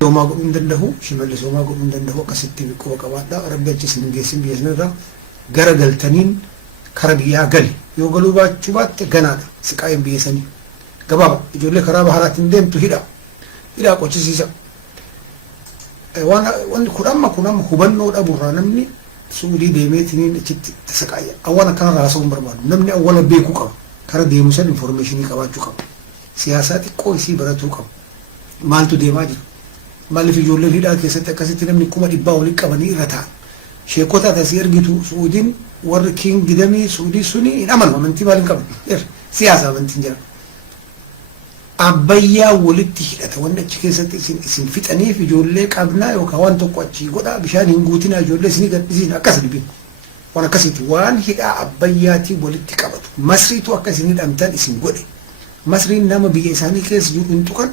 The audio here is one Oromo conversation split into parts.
يوما قد ندنده شمال يوما قد ندنده قصتي بقوة قواعد ربي أجلس نجسم بيزندا جرجل تنين كربيا قل يوقلوا باتشوبات جنادا سكايم بيسني قبابا يقول لك رابع هرات ندم تهدا قوتش سيسا وانا كرام خبنو أبو رانمني سوري ديمتني تسكايا أولا كان راسهم برباد نمني أولا بيكو كم كان ديموسال إنفورميشني كواجو كم سياسات كويسي براتو كم مالتو ديماجي مال في جولة هيدا كيسة كاسيت نمني كوما دباولي كماني رتا شيكوتا تسير جتو سعودين وركين قدامي سعودي سوني إن أمل ومن تبالين كم سياسة من تنجر أبيا ولدتي هيدا وانا كيسة اسم فتني في جولة كابنا وكوان توقعتي قدا بشان هنقوتنا جولة سني قد بزين أكسر بين وانا كاسيت وان هيدا أبياتي ولدتي كابتو مصري تو أكسرين الأمتان اسم قدي مصري نام بيساني كيس جو انتو كان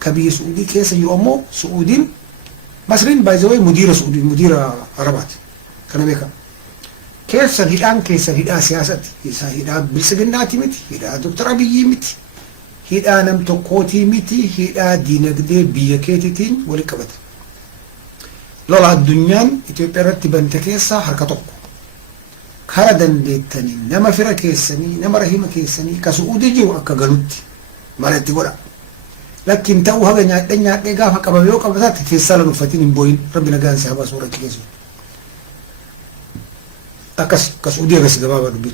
كبير سعودي كيس يومو سعودين مصرين بايزوي مدير سعودي مدير عربات كنا بيكا كيف سهيدان كيف سهيدا سياسات سهيدا بالسجناتي متي هيدا دكتور أبي متي هيدا نم تقوتي متي هيدا دينك دي بيكيتين ولكبت لولا الدنيا يتبرت بنتكيسا حركتك خردن ديتني نما فرا كيسني نما رحيم كيسني كسعودي جو أكا غلوتي مالتي ولا لكن تو هذا نيا دنيا قبل يوم قبل ذات في السالة نفتين بوين ربنا قال سحب صورة كيسو أكس كسعودية بس جواب دبي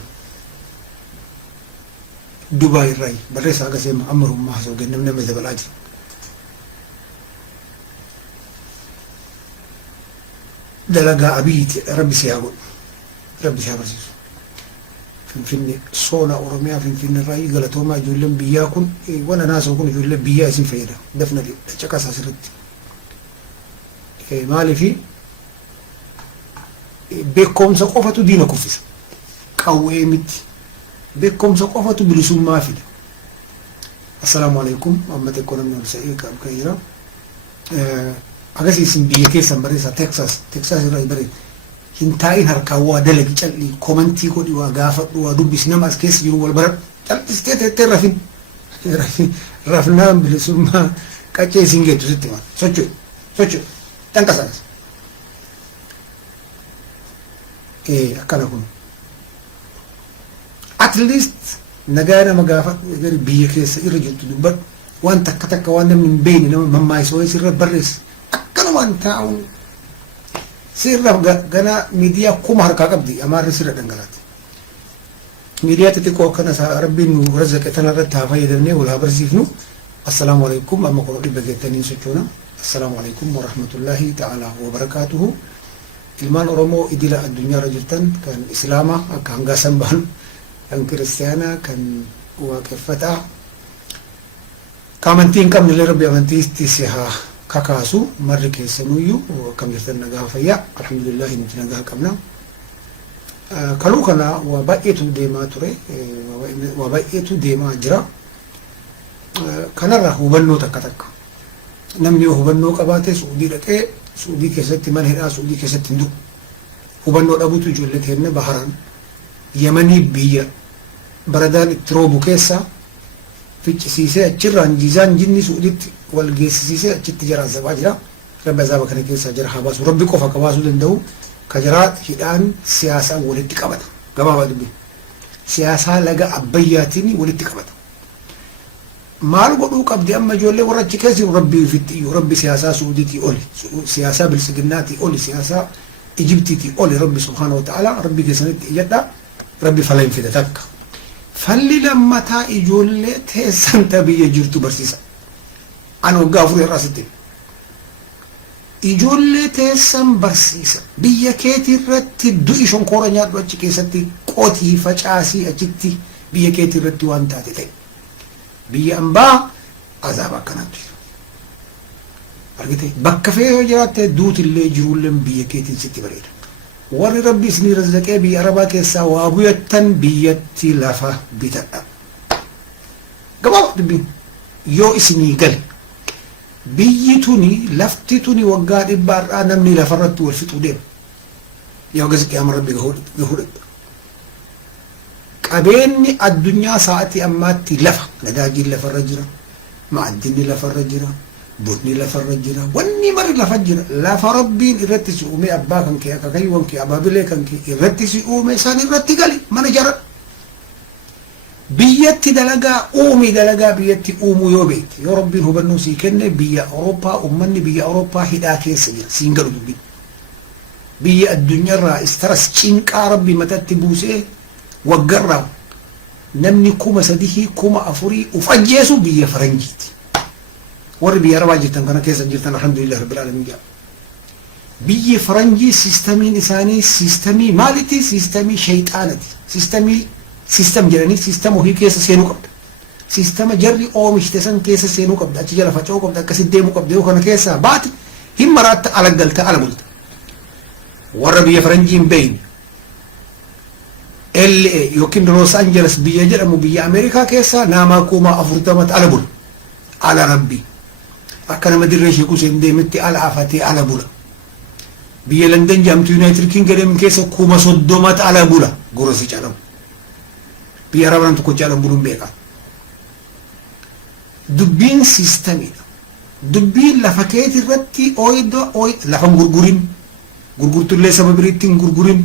دبي الرأي بريس أكس يوم أمرهم ما حصل جنب نمد بلاجي دلقا أبيت ربي سيابون ربي سيابون فيني صونا أوروميا فين الرأي قالتهم جولم بياكون وانا ناس يكون جولم بيا اسم فيدا دفنا لي تشكاس حسرت مالي في بكم سقوفة دين كفس قويمت بكم سقوفة بلسوم ما في السلام عليكم أمة الكونومي والسعيد كام كيرا أغسي اسم بيا كيسا مريسا تكساس الرأي بري hintaa'in harkaa waa dalagi calli komantii godhi waa gaafadhu waa dubbisi nama as keessa jiru wal bara cal'istee teettee rafnaan bilisummaa qaccee isin geettu sitti maa socho'e tanqasaanas akkana kun at least nagaa nama gaafadhu gari biyya keessa irra jirtu dubbadhu waan takka waan namni hin beekne nama mammaayisoo sirra barreessa akkanumaan taa'uun سيرنا جنا ميديا كم حركة قبدي أمار سيرة دنقلات ميديا تتكو كنا ربي ورزق تنارد تافاي دنيا ولا برزيفنو السلام عليكم أما قولي بجتني سجونا السلام عليكم ورحمة الله تعالى وبركاته المان أرمو إدلا الدنيا رجلتن كان إسلاما كان قاسمبان كان كريستيانا كان وكفتا كامنتين كم لربي أمنتيس تسيها كاكاسو مرة سنويو وكم يرتنا جاه فيا الحمد لله نتنا جاه كمنا كلو كنا وبقيتو ديما تري وبقيتو ديما جرا كنا راه وبنو تكتك نمني وبنو كباتة سعودي لك سعودي كسرت من هنا سعودي كسرت ندو وبنو أبو تجولة هنا بحران يمني بيا بردان تروبو كيسا في سيسة جران جيزان جني سعودي والجيسيسة جت جرا زواجرا رب زابا كان كيسا جرا حباس وربي كوفا كباسو دندو كجرات هيدان سياسة ولدت كبدا جماعة دبي سياسة لقى أبياتني ولدت كبدا مال قدو كبدي أما جولة ورا كيسي وربي فيتي وربي سياسة سعوديتي أولي سياسة بالسجناتي أولي سياسة إجبتي أولي ربي سبحانه وتعالى ربي كيسنتي إجدا ربي فلا ينفذتك فاللي لما تا إجولة تهسن تبي يجرتو برسيسا أنا وقافوا راسدين إجولة تسم برسيسا بيا كيتي رتي دوي شنكورا نياد وجه كيستي قوتي فجاسي أجتي بيا كيتي رتي وانتا تتي بيا أمبا عذابا كانت أرغتي بكفيه وجرات دوت اللي جرولن بيا كيتي ستي بريد ور ربي سني رزقه بيا ربا كيسا وابويتن بيتي لافا بيتا قبل دبي يو اسني قل بيتوني لفتتوني وقاعد بار أنا مني لفرت والفتو ديم يا جزك يا ربي جهود قبيني الدنيا ساعتي أماتي لفا نداجي لفرجرا مع الدنيا لفرجرا bunni lafarra jira wanni mari lafa jira lafa rabbiin irratti si uume abbaa kan kee akaakayyuun kee abaabilee kan kee irratti si uume isaan irratti gali mana jara biyyatti dalagaa uumi dalagaa biyyatti uumuu yoo beekte yoo rabbiin hubannoo sii kenne biyya Awurooppaa ummanni biyya Awurooppaa hidhaa keessa jira siin galu dubbiin biyya addunyaarraa istaras cinqaa rabbi matatti buusee waggarraa namni 3,000 uf ajjeesu biyya faranjiiti warri biyya arabaa jirtan kana keessa jirtan alhamdulillah rabbil alamin jaa biyya faranjii sistamiin isaanii sistamii maaliti sistamii shayxaanati sistam jedhanii sistama ohii keessa seenuu qabda sistama jarri oomishte san keessa seenuu qabda achi jala faca'uu qabda akkasi deemuu qabda yoo kana keessa baate hin maraatta alaggalta ala bulta warra biyya faranjii hin beeyne LA yookiin Los Angeles biyya jedhamu biyya Ameerikaa keessa nama 40 ala bula ala rabbi akka nama dirree sheekuu seen deemetti ala afatee ala bula biyya London jamtu United Kingdom keessa 30 ala bula gorosi calamu biyya Arabaan tokko calan buluun beekaa dubbiin sistamiidha dubbiin lafa keeti irratti lafan gurgurtullee sababa biriitti hin gurgurin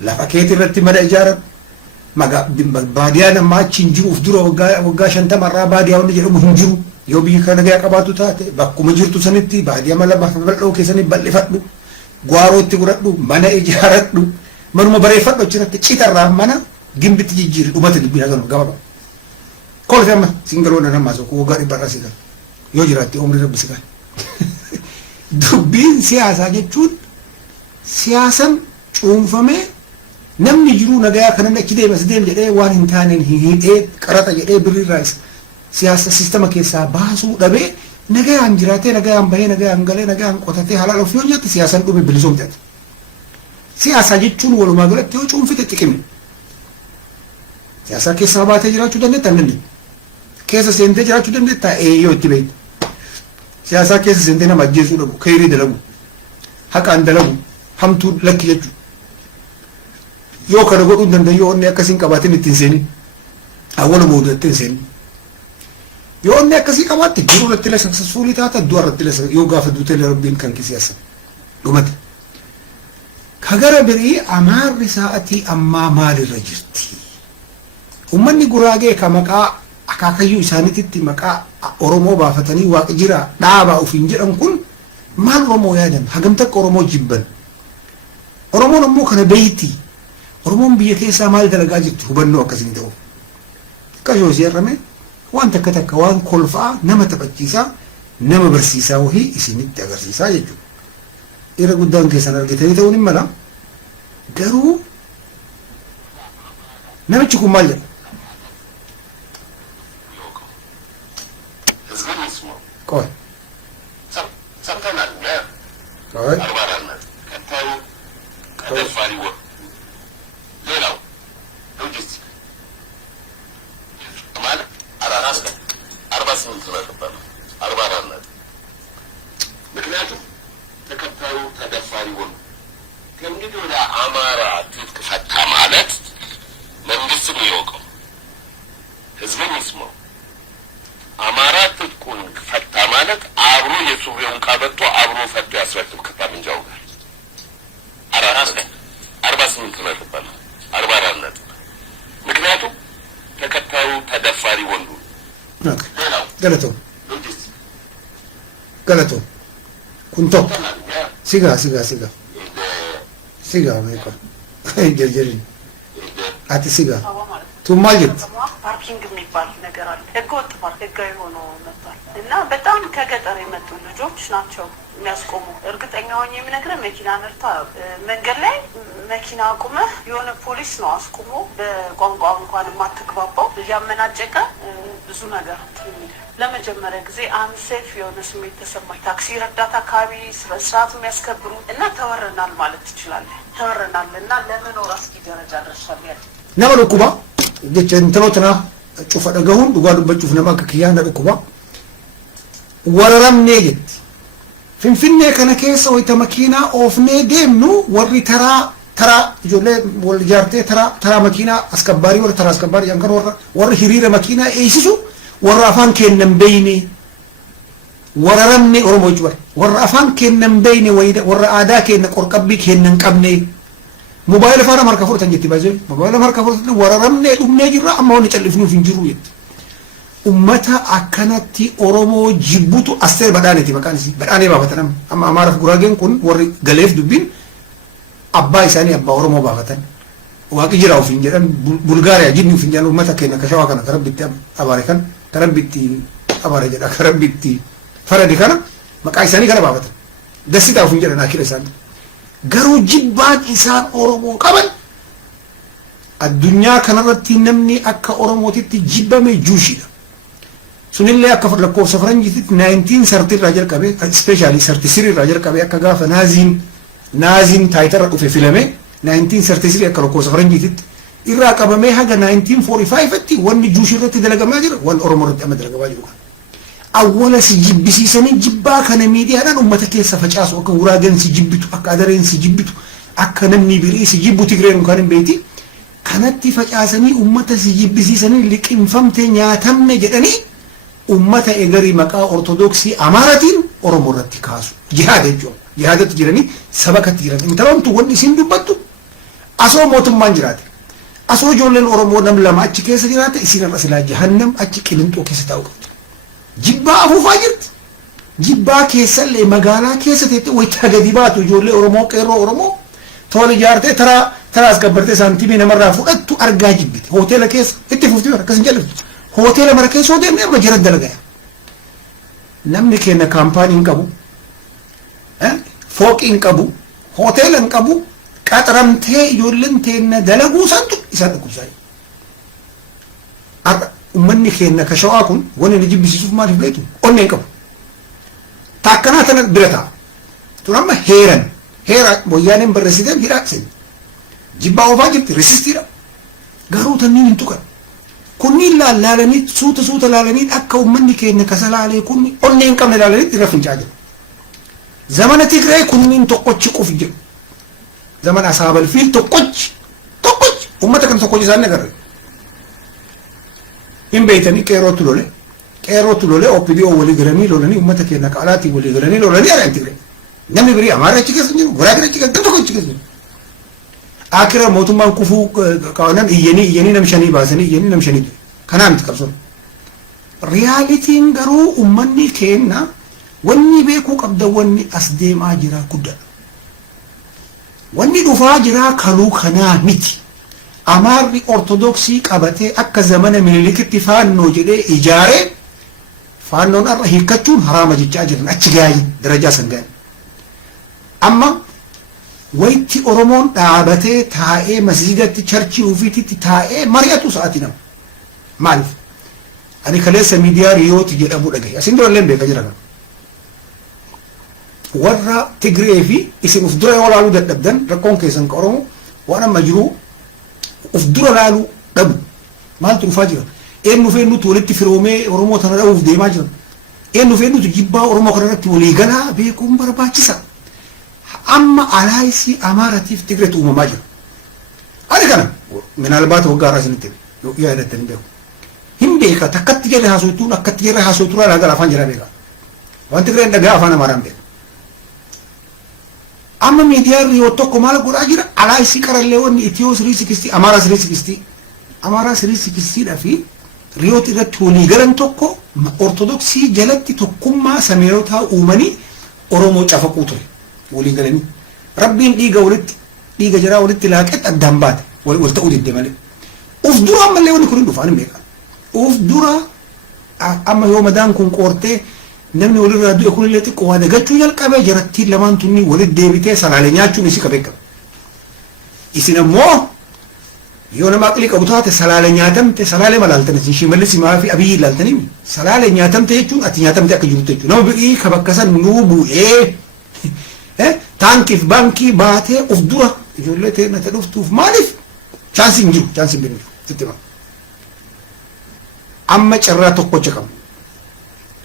lafa keeti irratti mana ijaaran baadiyaa namaa achi hin jiruuf dura waggaa 50 irraa baadiyaa wanni jedhamu hin jiru yoo biyyi kana nagaa qabaatu taate bakkuma jirtu sanitti baadiyaa mala bal'oo keessanii bal'ifadhu gwaarootti godhadhu mana ijaaradhu manuma bareeffadhu achirratti citarraa mana gimbitti jijjiiri dhumata dubbiin haganu gababa kolfi amma singaloona namaa sokku waggaa 100 sigal yoo jiraatti umrii rabbi sigal dubbiin siyaasaa jechuun siyaasan cuunfamee namni jiruu nagaa kanan achi deemas deem jedhee waan hin taaneen hidhee qaraxa jedhee birriirraa siyaasa sistema keessaa baasuu dhabee nagaan jiraatee nagaan bahee nagaan galee nagaan qotatee halaal of yoo nyaatti siyaasan dhume bilisoomteeti siyaasaa jechuun walumaa galatti yoo cuunfite xiqqimne siyaasaa keessaa baatee jiraachuu dandeetta hin dandeettu keessa seentee jiraachuu dandeetta yoo itti beektu siyaasaa keessa seentee nama ajjeesuu dhabu khayrii dalagu haqaan dalagu hamtuu lakki jechuudha yoo kana godhuu danda'u yoo onni akkasiin qabaatin ittiin seenin awwala booda ittiin seenin yoo onni akkasii qabaatte jiruu irratti la successfulii taata du'a irratti la yoo gaafa duutee rabbiin kan kisiyaasa dhumate kagara birii amaarri sa'atii ammaa maalirra jirti ummanni guraagee ka maqaa akaakayyuu isaaniititti maqaa Oromoo baafatanii waaqa jira dhaabaa ofiin jedhan kun maal Oromoo yaadan hagam takka Oromoo jibban Oromoon ammoo kana beeyti Oromoon biyya keessaa maal dalagaa jirtu hubannoo akkasiin ta'u qashoo siyarrame waan takka waan kolfaa nama taphachiisaa nama barsiisaa wahii isinitti agarsiisaa jechuudha irra guddaan keessan argitanii ta'uun hin mala garuu namichi kun maal jedha ቆይ ምክንያቱም ተከታዩ ተደፋሪ ሆኑ ከእንግዲህ ወደ አማራ ትጥቅ ፈታ ማለት መንግስትም ይወቀው ህዝብም ይስማው አማራ ትጥቁን ፈታ ማለት አብሮ የሱሪውን ቀበቶ አብሮ ፈቶ ያስረክብ ከጠመንጃው ጋር 48 ነው ተባለ 44 ነጥብ ምክንያቱም ተከታዩ ተደፋሪ ወንዱ ገለቶ ኩንቶ ሲጋ ወይቆ ጀርጀሪ አቲ ሲጋ ቱማጅት ፓርኪንግ የሚባል ነገር አለ ህገወጥ ፓርክ ህጋዊ ሆኖ መጥቷል እና በጣም ከገጠር የመጡ ልጆች ናቸው የሚያስቆሙ እርግጠኛ ሆኜ የምነግርህ መኪና ነርታ መንገድ ላይ መኪና አቁመህ የሆነ ፖሊስ ነው አስቆሞ በቋንቋ እንኳን የማትግባባው እያመናጨቀ ብዙ ነገር ለመጀመሪያ ጊዜ አንሴፍ የሆነ ስሜት ተሰማኝ ታክሲ ረዳት አካባቢ ስርዓት የሚያስከብሩ እና ተወረናል ማለት ትችላለህ ተወረናል እና ለመኖር አስጊ ደረጃ ደርሷል ያለ nama dhukkuba jecha intalootana cufa dhagahuun dhugaa dubbachuuf nama akka kiyyaa na dhukkuba wararamnee jetti finfinnee kana keessa wayita makiinaa oofnee deemnu warri taraa ijoollee wal ijaartee taraa makiinaa askabbaarii warra taraa askabbaarii jedhan kan warri hiriira makiinaa eeysisu warra afaan kennan beeyne wararamne oromoo jechuudha warra afaan kennan beeyne wayida warra aadaa kenna qorqabbii kennan qabne mobaayila faana marka fudhatan jetti baay'ee mobaayila marka fudhatan wararamne dhumnee jirra amma wanni callifnuuf hin jiru jetti ummata akkanatti oromoo jibbutu asteer badhaaneti maqaan isii badhaanee baafatan amma amaaraaf guraageen kun warri galeef dubbiin abbaa isaanii abbaa oromoo baafatan waaqi jira ufin jedhan bulgaariyaa jinni ufin jedhan ummata keenya kashawaa kana karabbitti abaare kan karabbitti abaare jedha karabbitti faradi kana maqaa isaanii kana baafatan dasitaa ufin jedhan akira isaanii garuu jibbaan isaan oromoo qaban addunyaa kanarratti namni akka oromootitti jibbame juushiidha sunillee akka lakkoofsa faranjiitti 1930 irraa jalqabe especially 33 irraa jalqabe akka gaafa naaziin taayitarra dhufe filame 1933 akka lakkoofsa faranjiitti irraa qabamee haga 1945 tti wanni juushii irratti dalagamaa jira waan oromoo irratti amma dalagamaa jiru kan awwala si jibbisiisanii jibbaa kana miidiyaadhaan ummata keessa facaasu akka guraageen si jibbitu akka adareen si jibbitu akka namni birii si jibbu tigreen kan hin beeti kanatti facaasanii ummata si jibbisiisanii liqinfamtee nyaatamne jedhanii ummata egarii maqaa ortodoksii amaaratiin oromoo irratti kaasu jihaada jechuudha jihaadatti jiranii sabakatti jiran intalamtu wanni isin dubbattu asoo mootummaan jiraate asoo ijoolleen oromoo nam lama achi keessa jiraate isin irra silaa jahannam achi qilinxoo keessa taa'u qabdi jibbaa afuufaa jirti jibbaa keessallee magaalaa keessa teette wayita gadi baatu ijoollee oromoo qeerroo oromoo tola ijaartee taraa as gabbartee saantimii namarraa fudhattu argaa jibbite hoteela keessa itti fufti akkasin jallisu hoteela mara keessoo deemne amma jira dalagaya namni keenya kaampaanii hin qabu fooqii hin qabu hoteela hin qabu qaxaramtee ijoolleen teenya dalaguu santu isaan dhukkubsaa ummanni keenya kashawaa kun wanni ni jibbisiisuuf maaliif beeku onne hin qabu taakkanaa tana bira ta'a tun amma heera wayyaaneen barreessiteen hidhaaqseen jibbaa oofaa jirti resistiidha garuu tanniin hin tuqan kunniin laalanii suuta laalanii akka ummanni keenya kasa laalee kunni onne hin qabne laalanii irra fincaa jiru zamana tigree kunniin tokkochi qufi jiru zamana asaabal fiil tokkochi ummata kan tokkochi isaan agarre hin beeytanii qeerrootu lole OPDO walii galanii lolanii ummata keenya qaalaatii walii galanii lolanii araan tigree namni birii amaara achi keessa jiru guraagina achi keessa tokko achi keessa jiru akira mootummaan kufuu qabanan iyyanii nam shanii baasanii iyyanii nam shanii kanaa miti qabsoon riyaalitiin garuu ummanni keenya wanni beekuu qabda wanni as deemaa jira guddaa wanni dhufaa jira kaluu kanaa miti amaarri ortodoksii qabatee akka zamana minilikitti faannoo jedhee ijaaree faannoon arra hiikkachuun haraama jechaa jiran achi gaayii darajaa san gaayii amma wayitti oromoon dhaabatee taa'ee masjidatti charchii ufiititti taa'ee mari'atu sa'aatii nama maaliif ani kaleessa miidiyaa riyooti jedhamu dhagaye asin dura illee beeka jira warra tigree fi isin uf dura yoo laaluu dadhabdan rakkoon keessan ka oromoo waan amma jiru uf dura laaluu dhabu maaltu dhufaa jira eenyu feennutu walitti firoomee oromoo tana dhabuuf deemaa jiran eenyu feennutu jibbaa oromoo kanarratti waliigalaa beekuun barbaachisa amma alaayisii amaaratiif tigreetu uumamaa jira ani kana minaalbaata waggaa irraa isinitti yoo yaadatte hin beeka takkatti jedhe haasotuun akkatti jedhe haasotuu irraa gara afaan jira beeka waan tigreen dhagaa afaan amaaraan beeka amma miidiyaa riyoo tokko maal godhaa jira alaayisii qarallee wanni itiyoo 360 amaaraa 360 amaaraa 360 fi riyooti irratti walii galan tokko ortodoksii jalatti tokkummaa sameeyotaa uumanii oromoo cafaquu ture walii galanii rabbiin dhiiga jiraa walitti laaqetti addaan baate wal ta'uu didde malee uf dura ammallee wanni kun hin dhufaan hin beekan uf dura amma yoo madaan kun qoortee namni walirraa du'e kunillee xiqqoo waa dagachuu jalqabee jarattiin lamaan tunni walitti deebitee salaalee nyaachuun isi qabee qaba isin ammoo yoo nama aqlii qabu taate salaalee nyaatamte salaalee malaaltan isin shimallis himaa fi abiyyi ilaaltanii salaalee nyaatamte jechuun ati nyaatamte akka jirtu jechuudha nama birii ka bakka san nuu bu'ee taankiif baankii baatee uf dura ijoollee teenya ta'e dhuftuuf maaliif chaansiin jiru chaansiin biru itti maa amma carraa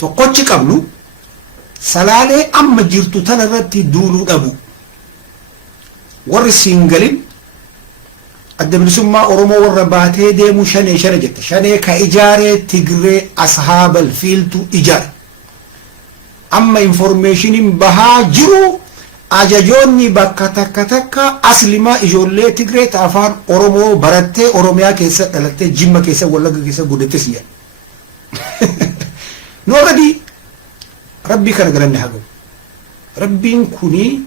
tokkochi qabnu salaalee amma jirtu tana irratti duuluu dhabu warri siingalin adda bilisummaa oromoo warra baatee deemu shanee jette shanee ka ijaaree tigree ashaabal fiiltu ijaare amma informationin bahaa jiru ajajoonni bakka takka aslima ijoollee Tigree afaan Oromoo barattee Oromiyaa keessa dhalattee Jimma keessa Wallagga keessa guddatte siya no already rabbi kana galanne hagu rabbiin kuni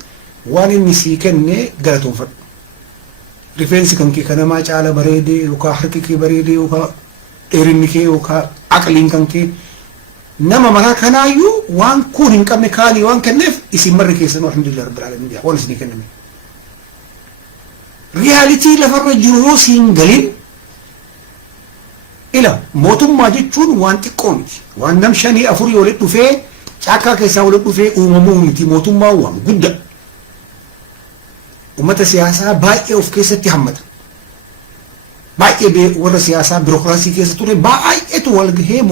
waan inni sii kenne galatoonfadhu rifeensi kan kee kana maa caala bareedee yookaan harki kee bareedee yookaan dheerinni kee yookaan aqliin kan kee nama mara kanaayyuu waan kun hin qabne kaanii waan kenneef isin marri keessanuu alhamdulillah rabbil alamin waan isin kenname reality lafarra jiru yoo siin galin ila mootummaa jechuun waan xiqqoo miti waan nam shanii afurii walitti dhufee caakkaa keessaa walitti dhufee uumamuu miti mootummaa waan guddaa ummata siyaasaa baay'ee of keessatti hammata baay'ee warra siyaasaa birookiraasii keessa ture baay'eetu wal gahee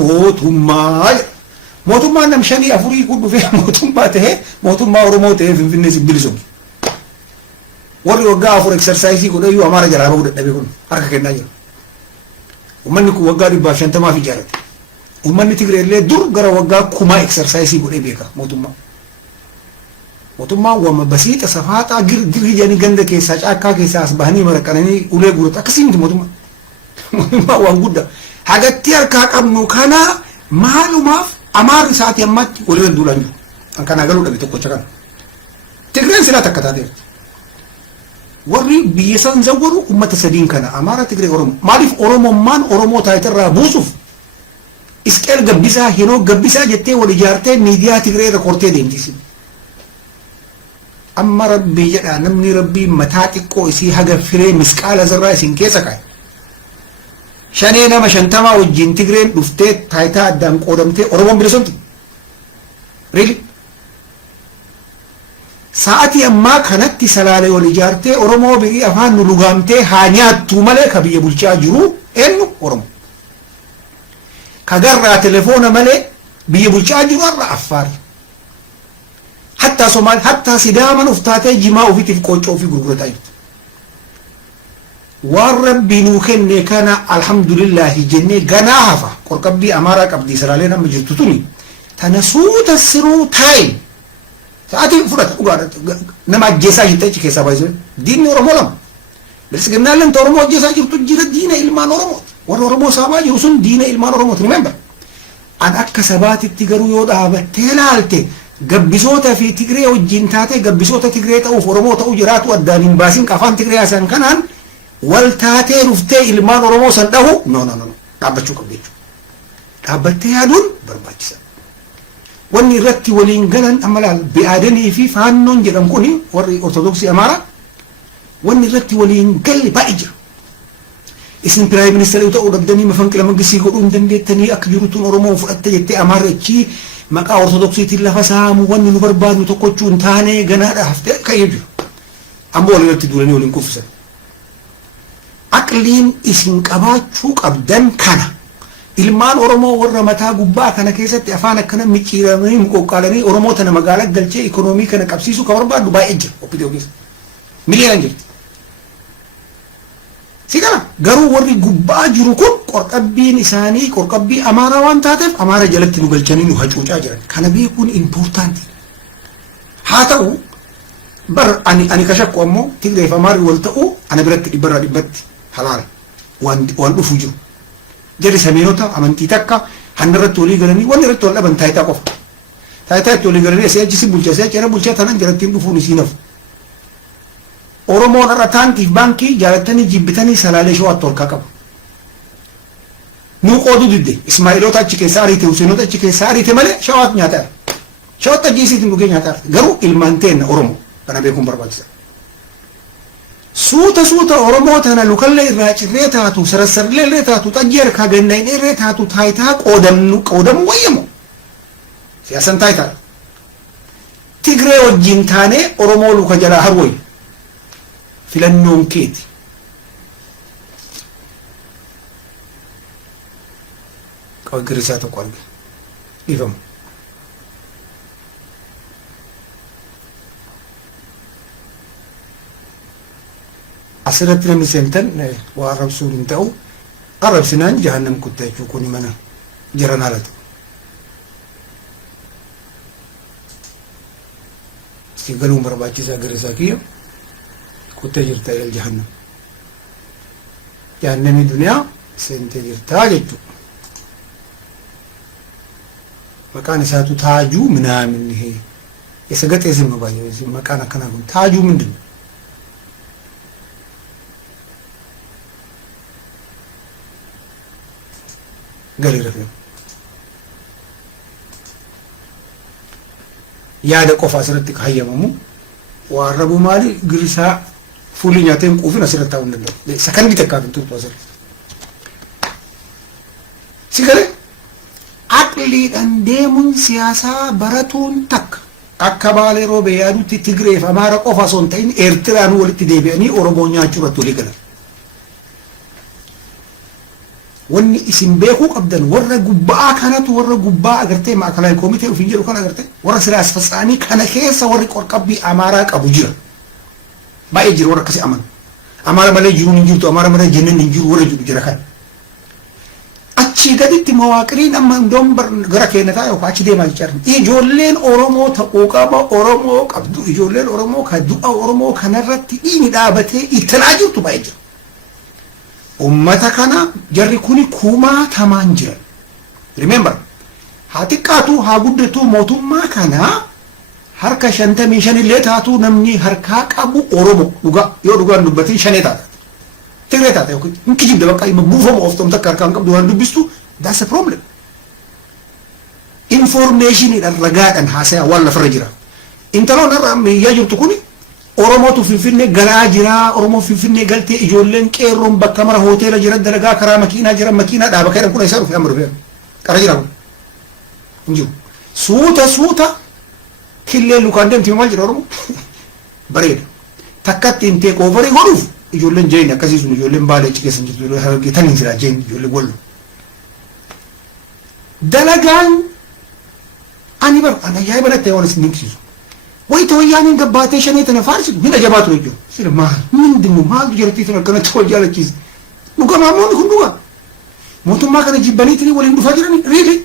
mootummaa nam shanii afurii kun dhufee mootummaa ta'ee mootummaa Oromoo ta'ee Finfinnee sibilisuu warri waggaa afur exersaayisii godhayyuu Amaara jalaa bahuu dadhabee kun harka kennaa jira ummanni kun waggaa 150 fi jaarate ummanni Tigree illee dur gara waggaa 1000 exersaayisii godhee beeka mootummaa wama basiita safaataa girri jani ganda keessaa caakkaa keessaa as bahanii maraqananii ulee guurata akkasii miti mootummaa waan guddaa hagatti harkaa qabnu kana maalumaaf Amaarri isaati ammatti walirra duulaan jiru kan kana galuu dhabe tokkocha kana Tigreen silaa takka taateera warri biyya san zawwaru ummata sadiin kana Amaara Tigree Oromoo maaliif Oromummaan Oromoo taayitarraa buusuuf isqeel gabbisaa yeroo gabbisaa jettee wal ijaartee miidiyaa Tigree irra kortee deemtisi amma rabbii jedha namni rabbii mataa xiqqoo isii haga firee misqaala zarraa isin keessa kaa'e shanee nama 50 wajjin Tigreen dhuftee taayitaa addaan qoodamtee Oromoon bilisomti really sa'atii ammaa kanatti salaalee wal ijaartee Oromoo birii afaan nu lugaamtee haa nyaattu malee ka biyya bulchaa jiru eenyu Oromoo kagarraa telefoona malee biyya bulchaa jiru irra Affaari hatta Somaal hatta Sidaaman uftaatee jimaa ofiitiif qoccoo ofii gurgurataa jirti waan rabbii nuu kenne kana alhamdulillah jennee ganaa hafa qorqabbii Amaaraa qabdii salaalee nama jirtu tuni tana suuta siruu taa'in sa'atii fudhata dhugaadha nama ajjeesaa jirta achi keessaa baay'isee diinni Oromoo lama bilisiginnaalleen Oromoo ajjeesaa jirtu jira diina ilmaan Oromoo warra Oromoo saabaa jiru sun diina ilmaan Oromooti remember an akka sabaatitti garuu yoo dhaabattee laalte gabbisoota fi Tigree wajjin taate gabbisoota Tigree ta'uuf Oromoo ta'uu jiraatu addaan hin baasin afaan Tigree haasan kanaan wal taatee dhuftee ilmaan Oromoo san dhahu no dhaabbachuu qabdu jechuudha dhaabbattee yaaduun barbaachisa wanni irratti waliin galan amalaal bi'aadanii fi faannoon jedhamu kun warri ortodoksii Amaaraa wanni irratti waliin galli baay'ee jira isin piraayim ministeerii ta'uu dhabdanii mafanqila mangisii godhuu hin dandeettanii akka jirutuun Oromoo fudhatte jettee Amaarichi maqaa ortodoksiitiin lafa saamu wanni nu barbaadnu tokkochuu hin taane ganaadha haftee kayyee jiru ammoo wal irratti duulanii waliin kuffisan aqliin isin qabaachuu qabdan kana ilmaan Oromoo warra mataa gubbaa kana keessatti afaan akkana micciiramanii muqoqqaalanii Oromoo tana magaalaa galchee ikonoomii kana qabsiisuu ka barbaadu baay'ee jira oppidoo keessa miliyoona jirti sigana garuu warri gubbaa jiru kun qorqabbiin isaanii qorqabbii Amaaraa waan taateef Amaara jalatti nu galchanii nu hacuucaa jiran kana beekuun impoortaanti haa ta'u bar ani kashakku ammoo Tigreef Amaarri wal ta'uu ana biratti dhibbarraa dhibbatti halaala waan dhufu jiru jarri sameenota amantii takka handarratti walii galanii wanni irratti wal dhaban taayitaa qofa taayitaa itti walii galanii asii achi si bulcha asii achi era bulchaa tanan jalattiin dhufuun isii nafu Oromoon irra taankiif baankii jaalattanii jibbitanii salaalee sho'aatti holkaa qabu nuu qooduu didde Ismaa'iloota achi keessa ariite Huseenoota achi keessa ariite malee sho'aatti nyaataa sho'aatti ajjeesiitiin dhugee nyaataa garuu ilmaan teenna Oromoo kana beekuun barbaachisa suuta Oromoo tana lukallee irraa cirree taatu sarassarlee irree taatu xajjii harkaa ganneen irree taatu taayitaa qoodamu wayyamu siyaasan taayitaa Tigree wajjin taanee Oromoo luka jalaa harwayyu filannoon keeti qawgirisaa tokko arge dhiifamu asirratti namni seentan waa arrabsuun hin ta'u arrabsinaan jahannam kutta jechuu kun mana jiran haala ta'u achi galuun barbaachisaa gara isaa kiyya kuttee jirta ilal jahannam jahannamii duniyaa seentee jirtaa jechuudha. Maqaan isaatu taajuu minaamin hee isa gaxee sirma baay'ee maqaan akkanaa kun taajuu ምንድን ነው? galii rafee yaada qofa asirratti hayyamamu waan rabu maali girisaa fuulli nyaateen quufin asirratti ta'uu hin danda'u. Sakandii takkaaf hin turtu asirratti. Si galee aqliidhaan deemuun siyaasaa baratuun takka akka baalee roobee yaadutti Tigreef Amaara qofa osoo hin ta'in Eertiraan walitti deebi'anii Oromoo nyaachuu irratti walii galan. wanni isin beekuu qabdan warra gubbaa kanatu warra gubbaa agartee maakalaa komitee ufin jedhu kana agartee warra sira asfasaanii kana keessa warri qorqabbii Amaaraa qabu jira baay'ee jira warra akkasii amanu Amaara malee jiruun hin jirtu Amaara malee jennaan hin jiru warra jiru jira kan achi gaditti mawaaqiriin amma ndoom gara keenyataa yookaan achi deemaa jiran ijoolleen Oromoo ta'uu qaba Oromoo qabdu ijoolleen Oromoo ka du'a Oromoo kanarratti dhiini dhaabatee ittanaa jirtu baay'ee jira. ummata kana jarri kuni kumaa tamaan jiran. Remember, haa xiqqaatu haa guddatu mootummaa kana harka 55 illee taatu namni harkaa qabu Oromoo dhugaa yoo dhugaan dubbatiin 5 taata. Tigree taata yookiin inki jibda bakka ima buufamu oftoom takka harkaan qabdu waan dubbistu that's a problem. Information idhaan ragaadhaan haasayaa waan lafarra jira. Intaloon irraa ammayyaa jirtu kuni Oromoo Finfinnee galaa jira Oromoo Finfinnee galtee ijoolleen qeerroon bakka mara hoteela jira dalagaa karaa makiinaa jira makiinaa dhaaba kan kun isaa dhufe amma dhufe qara jira kun injiru suuta killee lukaan deemti maal jira Oromoo bareeda takkatti hin teek oovarii godhuuf ijoolleen jeen akkasii sun ijoolleen baalee achi keessa jirtu hargeetan hin jira jeen ijoollee gollu dalagaan ani bar ana yaay balattee waan isin dinqisiisu ويتو يعني قباتي شنيتنا فارس من أجابات رجوا سير ما من دمو ما جرتي تنا كنا تقول جالك كيس نوكا ما مون يكون نوكا موتو ما كان يجيب بنيتني ولا يندو فاجرني ريلي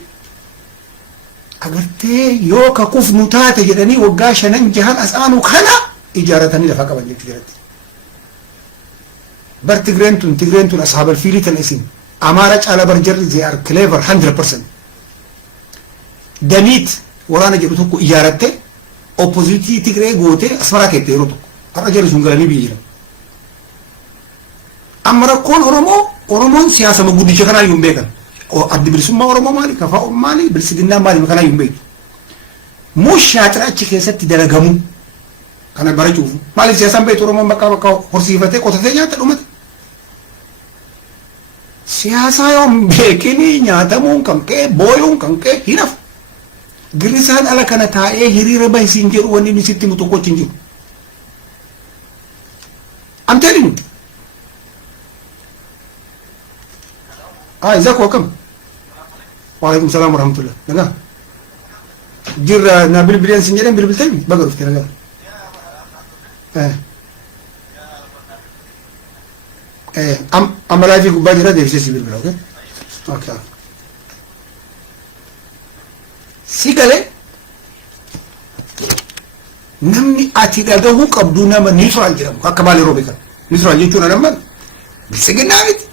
أقولتي يوكا كوف نوتات جدني وقاشا ننجهان أسانو خلا إجارتني لفاقا بنجيب جرتي بر تجرنتون أصحاب الفيلي تنسين أمارج على برجر زي ار كليفر 100% دميت ورانا جبتوكو إجارتي oppositi Tigray goote asmara kette yeroo tokko har'a jarri sun galanii biyya jiran amma rakkoon Oromoon siyaasa guddicha kanaa iyyuu hin beekan addi bilisummaa Oromoo maali kafaa maali bilisiginnaa maali kanaa iyyuu hin beeku mushaaxira achi keessatti dalagamu kana barachuuf maaliif siyaasaan beektu Oromoon bakka horsiifatee qotatee nyaata dhumate siyaasaa yoo hin beekini nyaatamuun kan ka'e booyuun kan ka'e hin hafu Girisan ala kana taa'ee hiriira bahisiin jedhu wanni inni sitti himu tokkochi hin jiru. I'm telling you. Isaac welcome. Wa alaikum salam wa rahmatullah. Naga. Jirra na bilbilan sin jedhan bilbiltay baga rufte naga. Am live gubba jira deebisee bilbila okay? Okay. Sigale namni ati dhagahuu qabdu nama neutral jedhamu akka baalee roobee kan neutral jechuun adamma bilisiginnaa miti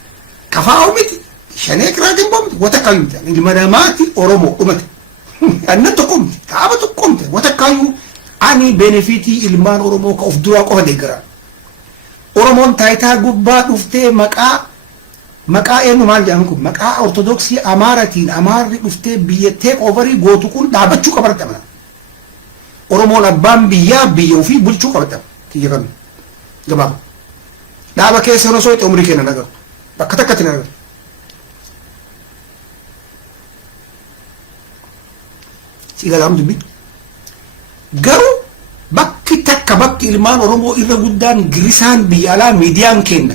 kafaa'u miti shanee kiraa gimboo miti wata kaayuu miti ilma namaati Oromoo dhumate annan tokko miti kaaba tokko miti wata kaayuu ani benefitii ilmaan Oromoo ka of duraa qofa deeggaraa Oromoon taayitaa gubbaa dhuftee maqaa eenyu maal jedhan kun maqaa ortodoksii Amaaratiin Amaarri dhuftee biyya teek oovarii gootu kun dhaabachuu qabartama Oromoon abbaan biyyaa biyya ofii bulchuu qabartama kiyya kan gabaaba dhaaba keessa osoo itti umrii kennan agartu bakka takkatti nan agartu si galaam dubbi garuu bakki ilmaan Oromoo irra guddaan girisaan biyya alaa miidiyaan kenna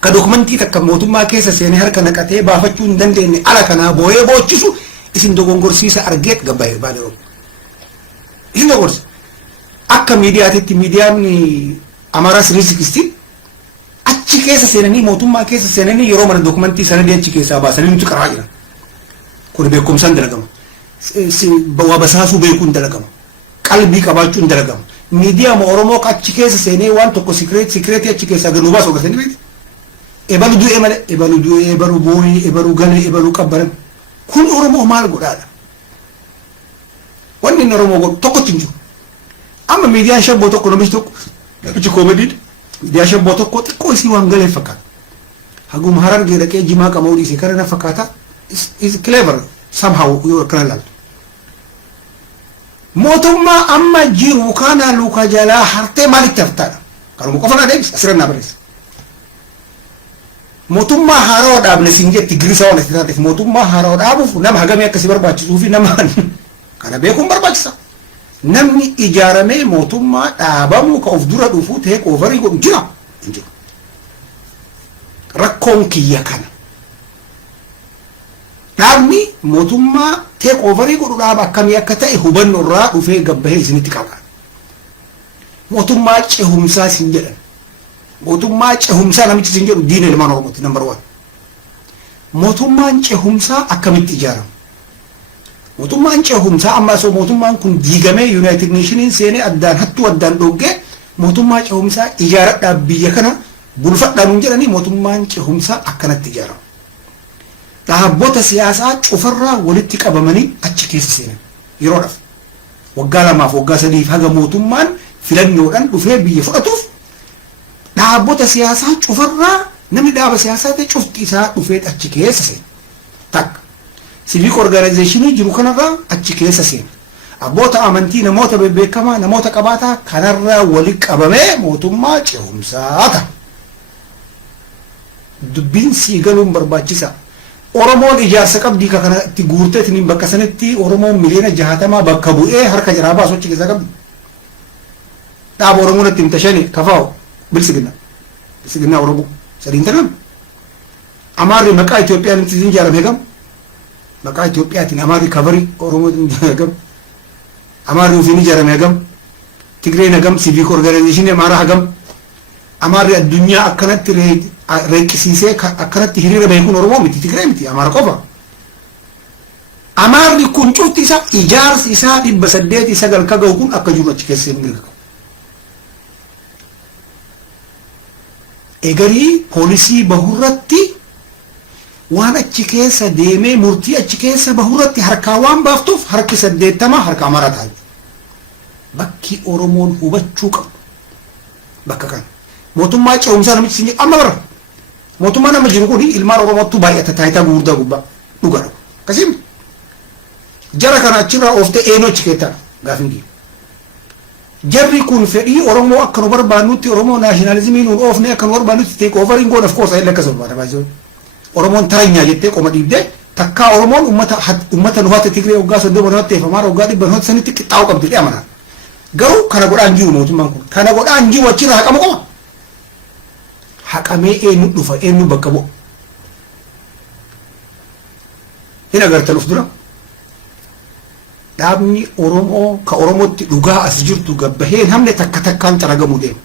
ka dokumentii takka mootummaa keessa seenee harka naqatee baafachuu hin dandeenye ala kanaa booyee boochisu isin dogongorsiisa argeet gabbaa'e baadero isin dogorsa akka miidiyaatitti miidiyaan Amaaraa 360 achi keessa seenanii mootummaa keessa seenanii yeroo mana dokumentii sanadii achi keessaa baasanii nuti qaraa jiran kun beekumsaan dalagama waa basaasuu beekuun dalagama qalbii qabaachuun dalagama miidiyaa ma Oromoo achi keessa seenee waan tokko secret achi keessa ganu baasu agartanii beektu. Ebalu du'ee malee ebalu du'ee ebalu boo'ee ebalu galee ebalu qabbaran kun Oromoo maal godhaadha. Wanni inni Oromoo godhu tokkotti hin jiru. Amma miidiyaan shabboo tokko namichi tokko namichi koomediidha. Miidiyaa shabboo tokko xiqqoo isii waan galee fakkaata. Haguma Harargee dhaqee Jimaa Qamaa'uu dhiisee kana na fakkaata. Is clever somehow yoo akkana ilaaltu. Mootummaa amma jiru kana luka jalaa hartee maalitti haftaadha. Kanuma qofa naa deebisa asirra naa barreessa. Mootummaa haaraa dhaabne siin jetti girisa waan itti taateef mootummaa haaraa dhaabuuf nama hagamee akkasii barbaachisuu fi nama kana beekuun barbaachisa. Namni ijaaramee mootummaa dhaabamuu ka of dura dhufuu ta'ee qoofarii godhu jira hin jiru. Rakkoon kiyya kana. Dhaabni mootummaa ta'ee qoofarii godhu dhaaba akkamii akka ta'e hubannoo irraa dhufee gabbahee isinitti qaba. Mootummaa cehumsaa siin jedhan. Mootummaa cehumsaa namichi siin jedhu diina ilmaan Oromooti number 1. Mootummaan cehumsaa akkamitti ijaarama? Mootummaan cehumsaa amma osoo mootummaan kun diigamee United Nationiin seenee addaan hattuu addaan dhoggee mootummaa cehumsaa ijaaradhaa biyya kana bulfadhaa nuun jedhanii mootummaan cehumsaa akkanatti ijaarama. Dhaabota siyaasaa cufarraa walitti qabamanii achi keessa seenan yeroodhaaf waggaa 2 fi waggaa 3 haga mootummaan filannoodhaan dhufee biyya fudhatuuf dhaabota siyaasaa cufarraa namni dhaaba siyaasaa ta'e cufti isaa dhufee achi keessa seena. Takka civic organization jiru kanarraa achi keessa seena. Abboota amantii namoota beekamaa namoota qabaataa kanarraa walitti qabamee mootummaa cehumsaa ta'a. Dubbiin sii galuun barbaachisa. Oromoon ijaarsa qabdii kana itti guurteetiin bakka sanitti Oromoon miliyoona 60 bakka bu'ee harka jiraa baasu achi keessa qabdi. Dhaaba Oromoon itti himtashani kafaa'u bilsigina Oromoo sadiin tanam. Amaarri maqaa Itoophiyaan itti ijaarame gam. Maqaa Itoophiyaatiin Amaarri kabarii Oromoo gam. Amaarri ofiin ijaarame gam. Tigreen gam civic organization Amaaraa hagam. Amaarri addunyaa akkanatti reeqisiisee akkanatti hiriira beekuun Oromoo miti Tigree miti Amaara qofa. Amaarri kun cufti isaa ijaarsi isaa 809 ka ga'u kun akka jiru achi keessa hin galu. Egarii poolisii bahurratti waan achi keessa deemee murtii achi keessa bahurratti harkaa waan baaftuuf harki 80 harka Amaaraa ta'a. Bakki Oromoon hubachuu qabu. Bakka kana. Mootummaa cehumsaa namichi siin amma bara. Mootummaa nama jiru kun ilmaan Oromootu baay'ata taayitaa gurguddaa gubbaa dhugaadha. Akkasiin jara kana achirraa ooftee eenyu achi keessa gaafin diina. Jarri kun fedhii Oromoo akka nu barbaannutti Oromoo naashinaalizimii nuun oofne akka nu barbaannutti ta'e qoofariin goon of course illee akkas barbaada baay'ee. Oromoon taranyaa jettee qoma dhiibdee takkaa Oromoon uummata nu haate Tigree waggaa 30 nutti Amaara waggaa 100 nutti sanitti qixxaa'uu qabdi jedhee amanaa. Garuu kana godhaan jiru mootummaan kun. Kana godhaan jiru achirraa haqama qoma. Haqamee eenyu dhufa eenyu bakka bu'a. Hin agartan uf dura. Dhaabni Oromoo ka Oromootti dhugaa as jirtu gabbaheen hamne takka takkaan xaragamuu deema.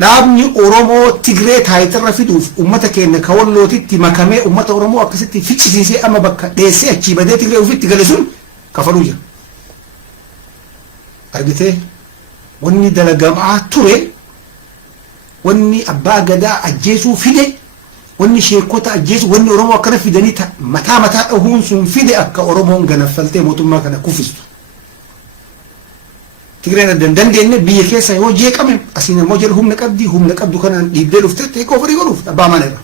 Dhaabni Oromoo Tigree taayitarra fiduuf uummata keenya ka Wallootitti makamee uummata Oromoo akkasitti ficcisiisee amma bakka dheessee achii badee Tigree ofitti gale sun kafaluu jira. Argitee wanni dalagamaa ture wanni abbaa gadaa ajjeesuu fide wanni sheekota ajjeesuu wanni Oromoo akkana fidanii mataa dhahuun sun fide akka Oromoon ganaffaltee mootummaa kana kuffistu. Tigreen adda dandeenye biyya keessa yoo jeeqame asiin immoo jedhu humna qabdu kanaan dhiibdee dhuftee ta'e qofarii godhuuf abbaa mana irra.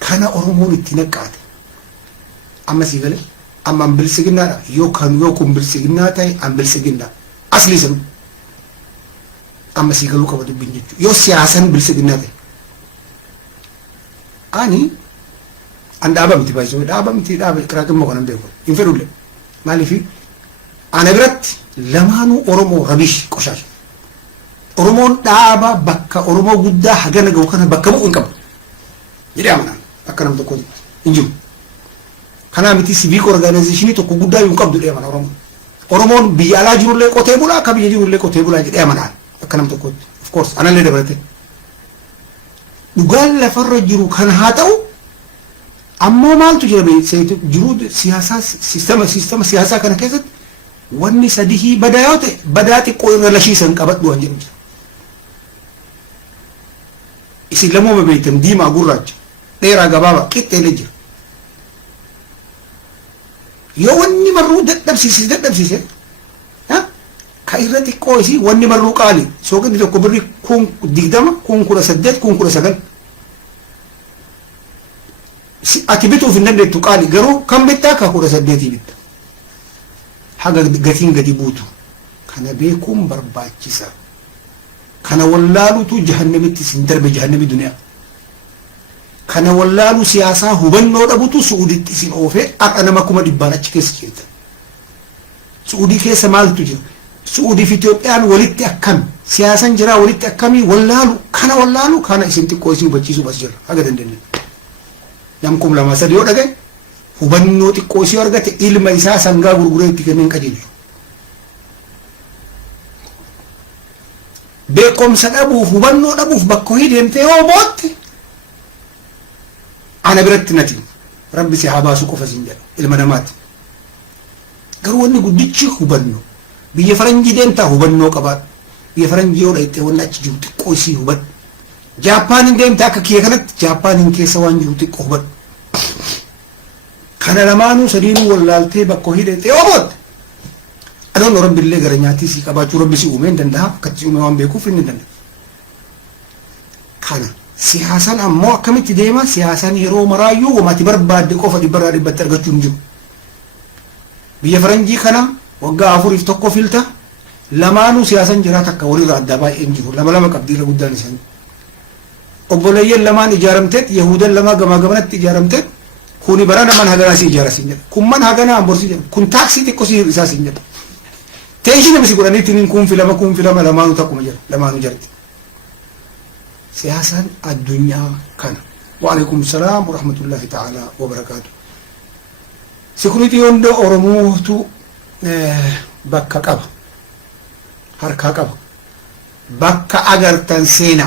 Kana Oromoon itti naqqaate. Amma sii galee amma bilisiginnaadha yoo kun bilisiginnaa ta'e bilisiginnaa aslii sanu. Amma sii galuu qaba dubbiin jechuudha. Yoo siyaasan bilisiginnaa ta'e. Ani an dhaaba miti baay'isoo dhaaba kiraaqin moo kanan beeku hin fedhulle maaliifi ana biratti lamaanuu Oromoo rabish qoshaasha. Oromoon dhaaba bakka Oromoo guddaa hagana gahu kana bakka bu'u hin qabu jedhee amanaan akka nam tokkooti hin jiru. Kanaa miti civic organizationii tokko guddaa hin qabdu jedhee amanaa Oromoon. Oromoon biyya alaa jirullee qotee bulaa akka biyya jirullee qotee bulaa jedhee amanaan akka nam tokkooti. Of course anallee dabalate. Dhugaan lafarra jiru kan haa ta'u ammoo maaltu jira jiru siyaasaa siistama siyaasaa kana keessatti wanni sadihi badaayote badaati qoyra lashiisan qabadhu waan jedhu isin lamoo beeytan diimaa gurraacha dheeraa gabaabaa qixxeelee jira yoo wanni marruu dadhabsiise ka irra xiqqoo isii wanni marruu qaali sooqinni tokko birri 20 18 19 ati bituuf hin dandeettu qaali garuu kan bittaa ka 18 bitta haga gatiin gadi buutu kana beekuun barbaachisa kana wallaalutu jahannamitti sin darbe jahannami duniyaa kana wallaalu siyaasaa hubannoo dhabutu suuditti sin oofee akka nama kuma dhibbaan achi keessa jirta suudii keessa maaltu jira suudii fi Itoophiyaan walitti akkam siyaasan jiraa walitti akkamii wallaalu kana isin xiqqoo isin hubachiisuu bas jira haga dandeenye namkum lama sadii yoo dhagaye hubannoo xiqqoo isii argate ilma isaa sangaa gurguree itti kenneen qajeelchu beekumsa dhabuuf hubannoo dhabuuf bakka hii deemtee yoo bootte ana biratti nati rabbi si haa baasu qofa sin jedha ilma namaati garuu wanni guddichi hubannoo biyya faranjii deemtaa hubannoo qabaadhu biyya faranjii yoo dhayxee wanni achi jiru xiqqoo isii hubadhu Jaappaanin deemtaa akka kiyya kanatti Jaappaanin keessa waan jiru xiqqoo hubadhu kana lamaanuu sadiinuu wallaaltee bakka hidheexee yoo bootte adoon rabbiillee gara nyaatii sii qabaachuu rabbi si uumee hin danda'a akkatti uume waan beekuuf hin danda'a kana siyaasan ammoo akkamitti deema siyaasan yeroo maraayyuu wamati barbaadde qofa dhibbarraa dhibbatti argachuu hin jiru biyya faranjii kana waggaa 4 filta lamaanuu siyaasan jiraa takka walirraa adda baay'een jiru lama qabdiirra guddaan isaanii obboleeyyan lamaan ijaaramteet yahudan lama gamaa gamanatti ijaaramteet kuni barana man hagana si ijaarasin jedha kun man hagana amborsi jedha kun taaksii xiqqoo si hir'isaa sin jedha teeshina misi godhaniitiin kun filama lamaanuu takkuma jedha lamaanuu jarti siyaasan addunyaa kana waalaikum salaam warahmatullahi ta'ala wabarakaatu security yondo oromootu bakka qaba harkaa qaba bakka agartan seena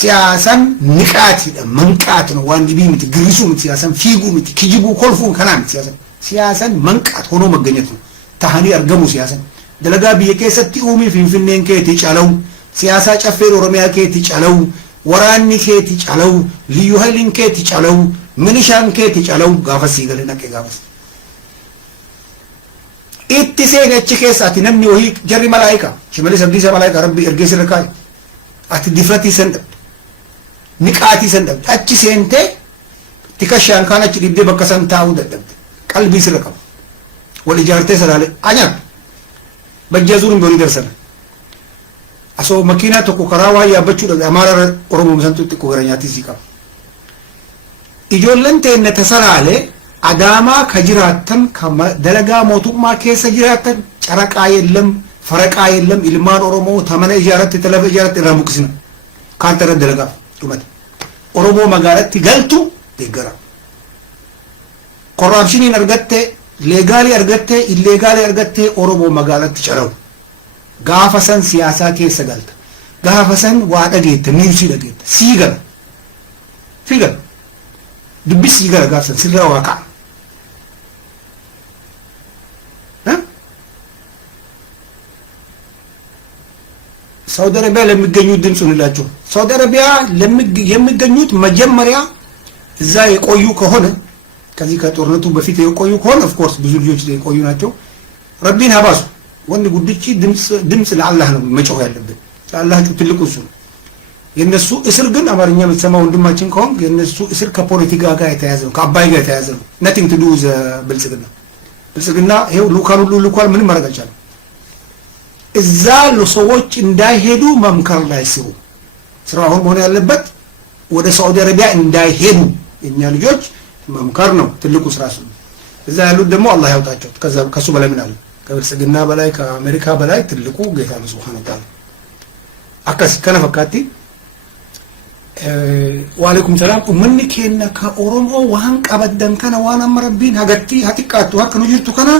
siyaasan niqaatiidha manqaatuna waan dhibii miti girrisuu miti siyaasan fiiguu miti kijibuu kolfuun kanaa miti siyaasan manqaat honoo magganyatu tahanii argamu siyaasan dalagaa biyya keessatti uumii finfinneen keetii calawu siyaasaa caffeen oromiyaa keetii calawu waraanni keetii calawu liyyu hayliin keetii calawu milishaan keetii calawu gaafa sii galee naqee gaafas itti seene achi keessa ati namni wahii jarri malaayika shimalis abdiisa malaayika rabbi ergee sirra kaa'e ati difratii san dhabde niqaatii san dhabde achi seentee tikashaan kaan achi dhibdee bakka san taa'uu dadhabde qalbii sirra qaba wal ijaartee salaalee anyaan bajjaa zuurin borii darsana asoo makiinaa tokko karaa waa yaabbachuu dhabe amaara oromoo santu xiqqoo gara nyaatii sii qaba ijoolleen teenne tasalaalee adaamaa ka jiraattan dalagaa mootummaa keessa jiraattan caraqaa yellam faraqaa yellam ilmaan oromoo tamana ijaaratti talafa ijaaratti irraa buqqisna kaan tarra dalagaa dhumate oromoo magaalatti galtu deeggara korraapshiniin argatte leegaalii argatte illeegaalii argatte oromoo magaalatti carawu gaafa san siyaasaa keessa galta gaafa san waa dhageetta niwsii dhageetta sii gala dubbi sii gala gaafa san sirraa waa ka'a ሳውዲ አረቢያ ለሚገኙት ድምጹን ይላችሁ ሳውዲ አረቢያ የሚገኙት መጀመሪያ እዛ የቆዩ ከሆነ ከዚህ ከጦርነቱ በፊት የቆዩ ከሆነ ኦፍ ኮርስ ብዙ ልጆች የቆዩ ናቸው ረቢን ሀባሱ ወንድ ጉድቺ ድምጽ ለአላህ ነው መጮህ ያለብን ለአላህ ትልቁ እሱ የነሱ እስር ግን አማርኛ የምትሰማው ወንድማችን ከሆነ የነሱ እስር ከፖለቲካ ጋር የተያዘ ነው ከአባይ ጋር የተያዘ ነው nothing to do with ብልጽግና ይሄው ሉካን ሁሉ ልኳል ምንም ማድረግ አልቻለም እዛ ለሰዎች እንዳይሄዱ መምከር ላይ ሲሩ ስራውን ሆነ ያለበት ወደ ሳውዲ አረቢያ እንዳይሄዱ የኛ ልጆች መምከር ነው ትልቁ ስራ እሱ እዛ ያሉት ደግሞ አላህ ያውጣቸው ከሱ በላይ ምን አለ ከብልጽግና በላይ ከአሜሪካ በላይ ትልቁ ጌታ ነው ሱብሃንአሁ ወተዓላ አከስ ከነፈካቲ ወአለይኩም ሰላም ኡምኒ ከነ ከኦሮሞ ዋን ቀበደን ከነ ዋና መረቢን ሀገቲ ሀቲቃቱ ሀከኑ ጅርቱ ከና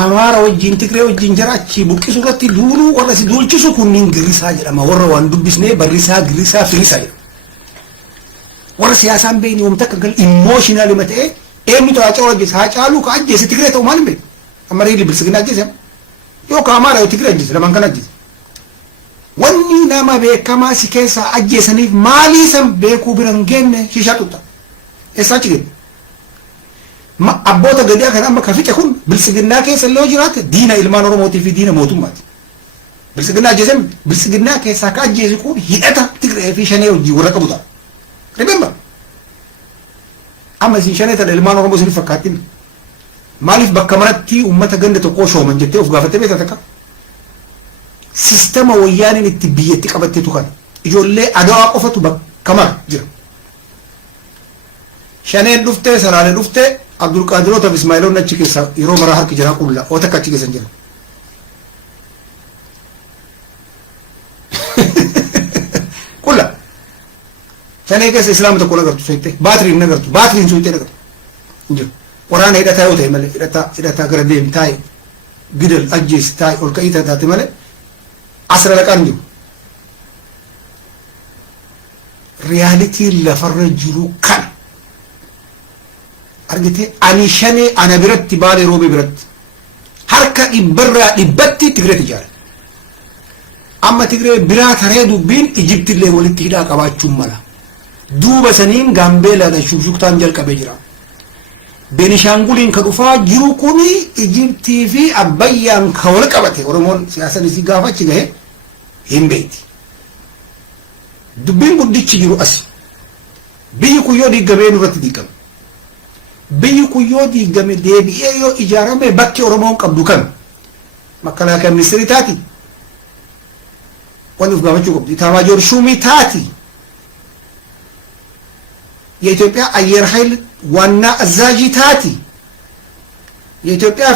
አማራ ወጂን ትግሬ ወጂን ጀራቺ ቡቂሱ ረቲ ዱሉ ወረሲ ዱልቺሱ ኩኒን ግሪሳ ጀራማ ወረ ዋን ዱብስኔ በሪሳ ግሪሳ ፍሪሳ ወረ ሲያሳን በይኒ ወምተከል ኢሞሽናሊ መተ ኤሚቶ አጫወጅ ሳጫሉ ካጀ ትግሬ ተው ማንም amari bilsigina ajjeese yoo ka Amaara yoo Tigiree ajjeese lamaan kan ajjeese wanni nama beekamaa si keessa ajjeesaniif maalii san beekuu biran geenne shishaa tuta eessa achi ma abboota gadaa kan amma ka fixe kun bilsiginaa keessa illee jiraate diina ilmaan Oromootii fi diina mootummaati bilsiginaa ajjeesen bilsiginaa keessa ka ajjeese kun hidhata Tigiree fi Shanee hojii warra qabuta remember amma isin Shanee tan ilmaan Oromoo isin fakkaatin maaliif bakka maratti ummata ganda tokko shooman jettee of gaafattee beekta takka sistema wayyaaniin itti biyyatti qabatteetu kan ijoollee adawaa qofatu bakka mara jira Shaneen dhuftee Salaalee dhuftee Abdul Qaadiroota fi Ismaa'iloon achi keessa yeroo maraa harki jira qulla oo takka achi keessan jira qulla Shanee keessa islaama tokko nagartu soittee baatiriin nagartu baatiriin soittee nagartu jiru waraana hidhataa yoo ta'e malee hidhataa gara deemi taa'e gidal ajjeesi taa'e ol ka'ii taate malee asra laqaan jiru riyaalitii lafarra jiru kan argite ani Shanee ana biratti Baalee Roobee biratti harka dhibbarraa dhibbatti Tigiree ijaare amma Tigiree biraa taree dubbiin Ijiptillee walitti hidhaa qabaachuun mala duuba saniin Gaambeelaadhaan shubshuktaan jalqabee jira Beenishaanguliin ka dhufaa jiru kuni Ijiptii fi Abbayyaan ka wal qabate Oromoon siyaasan isii gaafa achi gahe hin beekti dubbiin guddichi jiru as biyyi kun yoo diigamee nurratti diigame biyyi kun yoo diigame deebi'ee yoo ijaarame bakki Oromoon qabdu kan makalaakaa ministeerii taati wanni uf gaafachuu qabdi Itaamaajoor Shumii taati የኢትዮጵያ አየር ኃይል ዋና አዛዥ ታቲ የኢትዮጵያ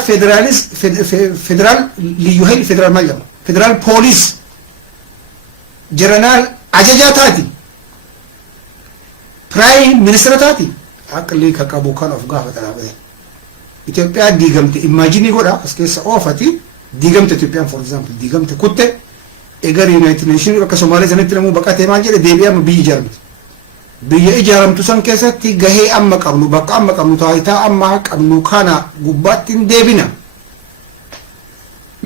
ፌደራል ልዩ ኃይል ፌደራል ማለት ፌደራል ፖሊስ ጀነራል አጀጃ ታቲ ፕራይም ሚኒስትር ታቲ አቅሊ ከቀቡ ካን ኦፍ ጋር ተራበ ኢትዮጵያ ዲገምት ኢማጂን ይጎዳ እስከ ኦፋቲ ዲገምት ኢትዮጵያን ፎር ኤግዛምፕል ዲገምት ኩቴ ኤገር ዩናይትድ ኔሽን ከሶማሌ ዘነት ደግሞ በቃቴ ማንጀ ዴቢያም ቢጀርምት biyya ijaaramtu san keessatti gahee amma qabnu bakka amma qabnu taayitaa amma qabnu kana gubbaatti hin deebina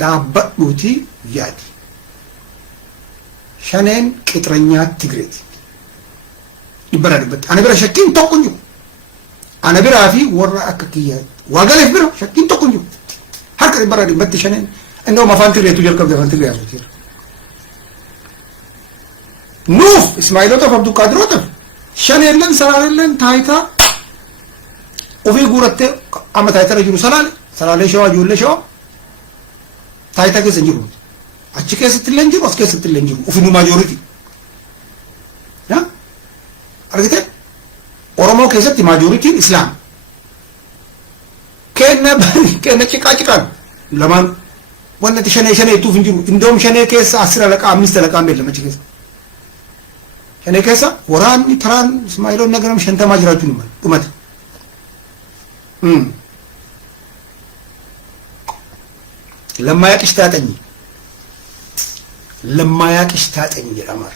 dhaabbadhuuti yaadi Shaneen qixranyaa Tigireeti dhibbara dhibbatti ana bira shakkiin tokko hin jiru ana biraa fi warra akka kiyyaa waagaleef bira shakkiin tokko hin jiru harka dhibbara dhibbatti Shaneen indoom afaan Tigireetu jalqabde afaan Tigiree haasofsiira nuuf Ismaa'ilootaaf Abdul Qaadirootaf Shaneelleen Salaaleen taayitaa ofii guurattee amma taayitaa jiru Salaalee Shawaa ijoollee Shawaa taayitaa keessa jiru achi keessatti illee jiru as keessatti illee jiru ofiinu maajooritii argite Oromoo keessatti maajooritiin Islaam kenna ciqaan lamaan wanti Shanee tuuf hin jiru indoom Shanee keessa 10 laqaa 5 laqaa beellama achi keessa Shanee keessa waraanni taraan Ismaa'iloon nagaram 50 jiraachuun himan dhumate lammaa qishtaatanii jedhamar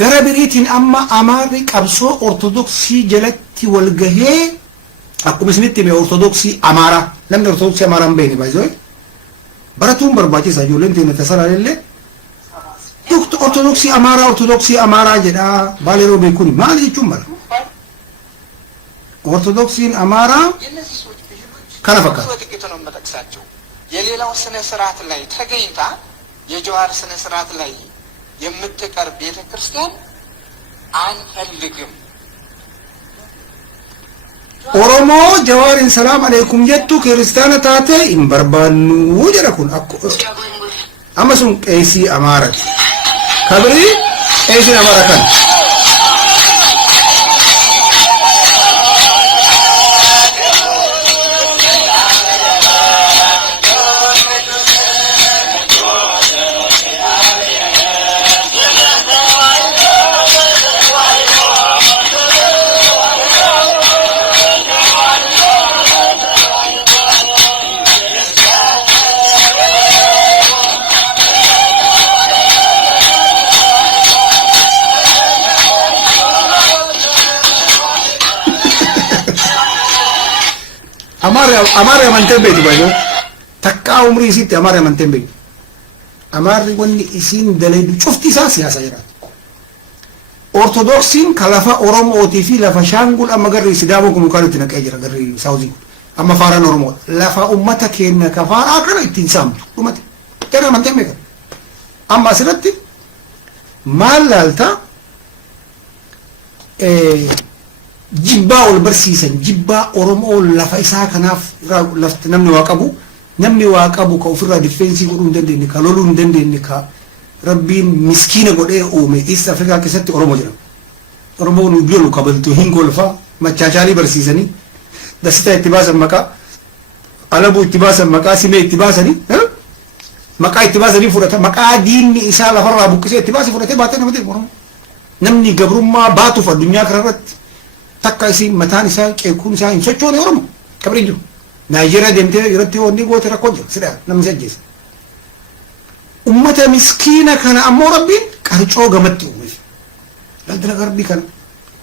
gara biriitiin amma Amaarri qabsoo ortodoksii jalatti wal gahee akkuma isinitti mee ortodoksii Amaaraa namni ortodoksii Amaaraa hin beekne baay'ee baratuun barbaachisaa ijoolleen teenya tasalaallee ortodoksii Amaaraa jedha Baalee Roobee kun maal jechuun mala ortodoksiin Amaaraa kana fakkaata የሌላው ስነ ስርዓት ላይ ተገኝታ የጀዋር ስነ ስርዓት ላይ የምትቀር ቤተክርስቲያን አንፈልግም ኦሮሞ ጀዋርን ሰላም አለይኩም ጀቱ ክርስቲያና ታቴ ኢምበርባኑ ጀረኩን አመሱን ቀይሲ አማራት ከብሪ ቀይሲ አማራካን amara amanteen beektu baay'ee takkaa umrii isitti amara amanteen beektu. Amarri wanni isiin daleedu cufti isaa siyaasa jira. Ortodoksiin ka lafa Oromootii fi lafa Shaangul amma garri Sidaamo Kumukaanitti naqee jira garri Saawuzii. Amma faaraan Oromoo lafa ummata keenya ka faaraa kana ittiin saamtu dhumate. Jara amanteen beekan. Amma asirratti maal laaltaa jibbaa ol barsiisan jibbaa Oromoo lafa isaa kanaaf lafti namni waa qabu ka ofirraa difeensii godhuu hin dandeenye ka loluu hin dandeenye ka rabbiin miskiina godhee uume East Afrikaa keessatti Oromoo jedhama. Oromoo nu biyyolu kabaltu hin golfaa machaachaalii barsiisanii dasitaa itti baasan maqaa alabuu itti baasan maqaa simee itti baasanii maqaa itti baasanii fudhata maqaa diinni isaa lafarraa buqqisee itti baasee fudhatee baatee nama ta'e Oromoo. Namni gabrummaa baatuuf addunyaa kanarratti takka isiin mataan isaa qeekuun isaa hin sochoone Oromoo kabri jiru. Naayijeeriyaa deemtee irratti wanni goote rakkoo jira sidhaa namni si ajjeesa. Ummata miskiina kana ammoo rabbiin qarcoo gamatti uumeef. Daldala garbii kana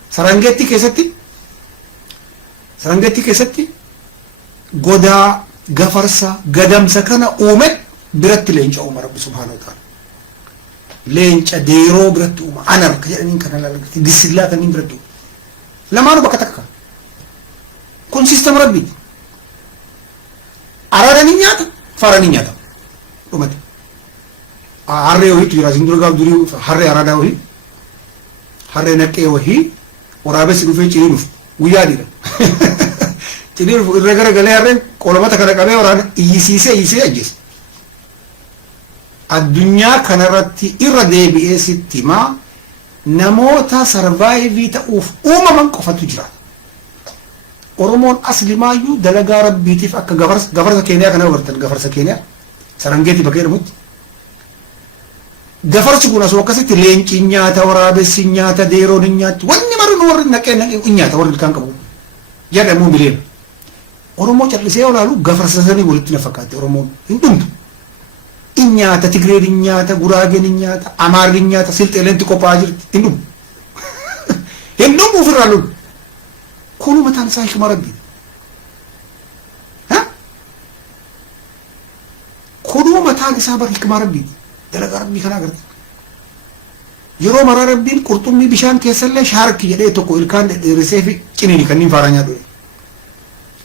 Sarangeetti keessatti godaa gafarsa gadamsa kana uume biratti leenca uuma rabbi subhaanahu wa ta'ala. Leenca deeroo biratti uuma anar ka jedhaniin kana laalatti gisillaa kanneen biratti uuma. Lamaanuu bakka takka. Kun siistem rabbiiti. Araadanii nyaata faaranii nyaata. Dhumate. Harree wahiitu jira isin dura gaaf durii harree araadaa wahii harree naqee wahii waraabessi dhufee cinii dhufu guyyaa dhiira. Cinii dhufu irra gara galee harreen qolomata kana qabee waraana iyyisiisee ajjeese. Addunyaa kanarratti irra deebi'ee sitti himaa namoota sarvaayivii ta'uuf uumaman qofatu jira. Oromoon aslimaayyuu dalagaa rabbiitiif akka gafarsa Keeniyaa kana bartan gafarsa Keeniyaa Sarangeetti bakka jedhamutti. Gafarsi kun asoo akkasitti leenci nyaata waraabessi nyaata deeroon nyaatti wanni maruun warri naqee nyaata warri kan qabu jedhamu bileen. Oromoo callisee olaalu gafarsa sanii walitti na fakkaate Oromoon hin dhumtu. Nyaata Tigreen nyaata Guraageen nyaata Amaarri nyaata Silxeelenti qophaa'aa jirti hin dhumu. Hin dhumu ofirraa lolu. Kunu mataan isaa hikma rabbii. Kunu mataan isaa bar hikma rabbii. Dalagaa rabbii kana agarta. Yeroo maraa rabbiin qurxummii bishaan keessallee shaarki jedhee tokko ilkaan dheerisee fi ciniini kanneen faaraa nyaadhu.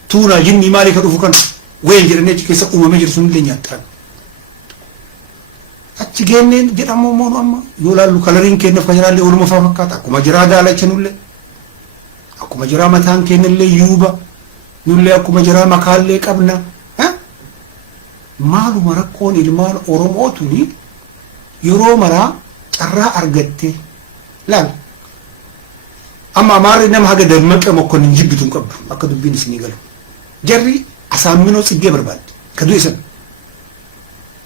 Tuunaa jinnii maalii ka dhufu kan wayii jedhanii achi keessa uumamee jiru sunillee nyaattan. Achi geenneen jedhamu immoo amma yoo laallu kalariin kennuuf kan jiraallee ooluma fa'aa fakkaata. Akkuma jiraa daalachanullee. Akkuma jiraa mataan kennallee yuuba. Nullee akkuma jiraa makaallee qabna. Maaluma rakkoon ilmaan Oromootuni yeroo maraa carraa argatte laal. Amma Amaarri nama haga dammaqee mokkoon jibbitu hin qabdu akka dubbiin isinii galu. Jarri asaaminoo tsiggee barbaadde kaduu isan.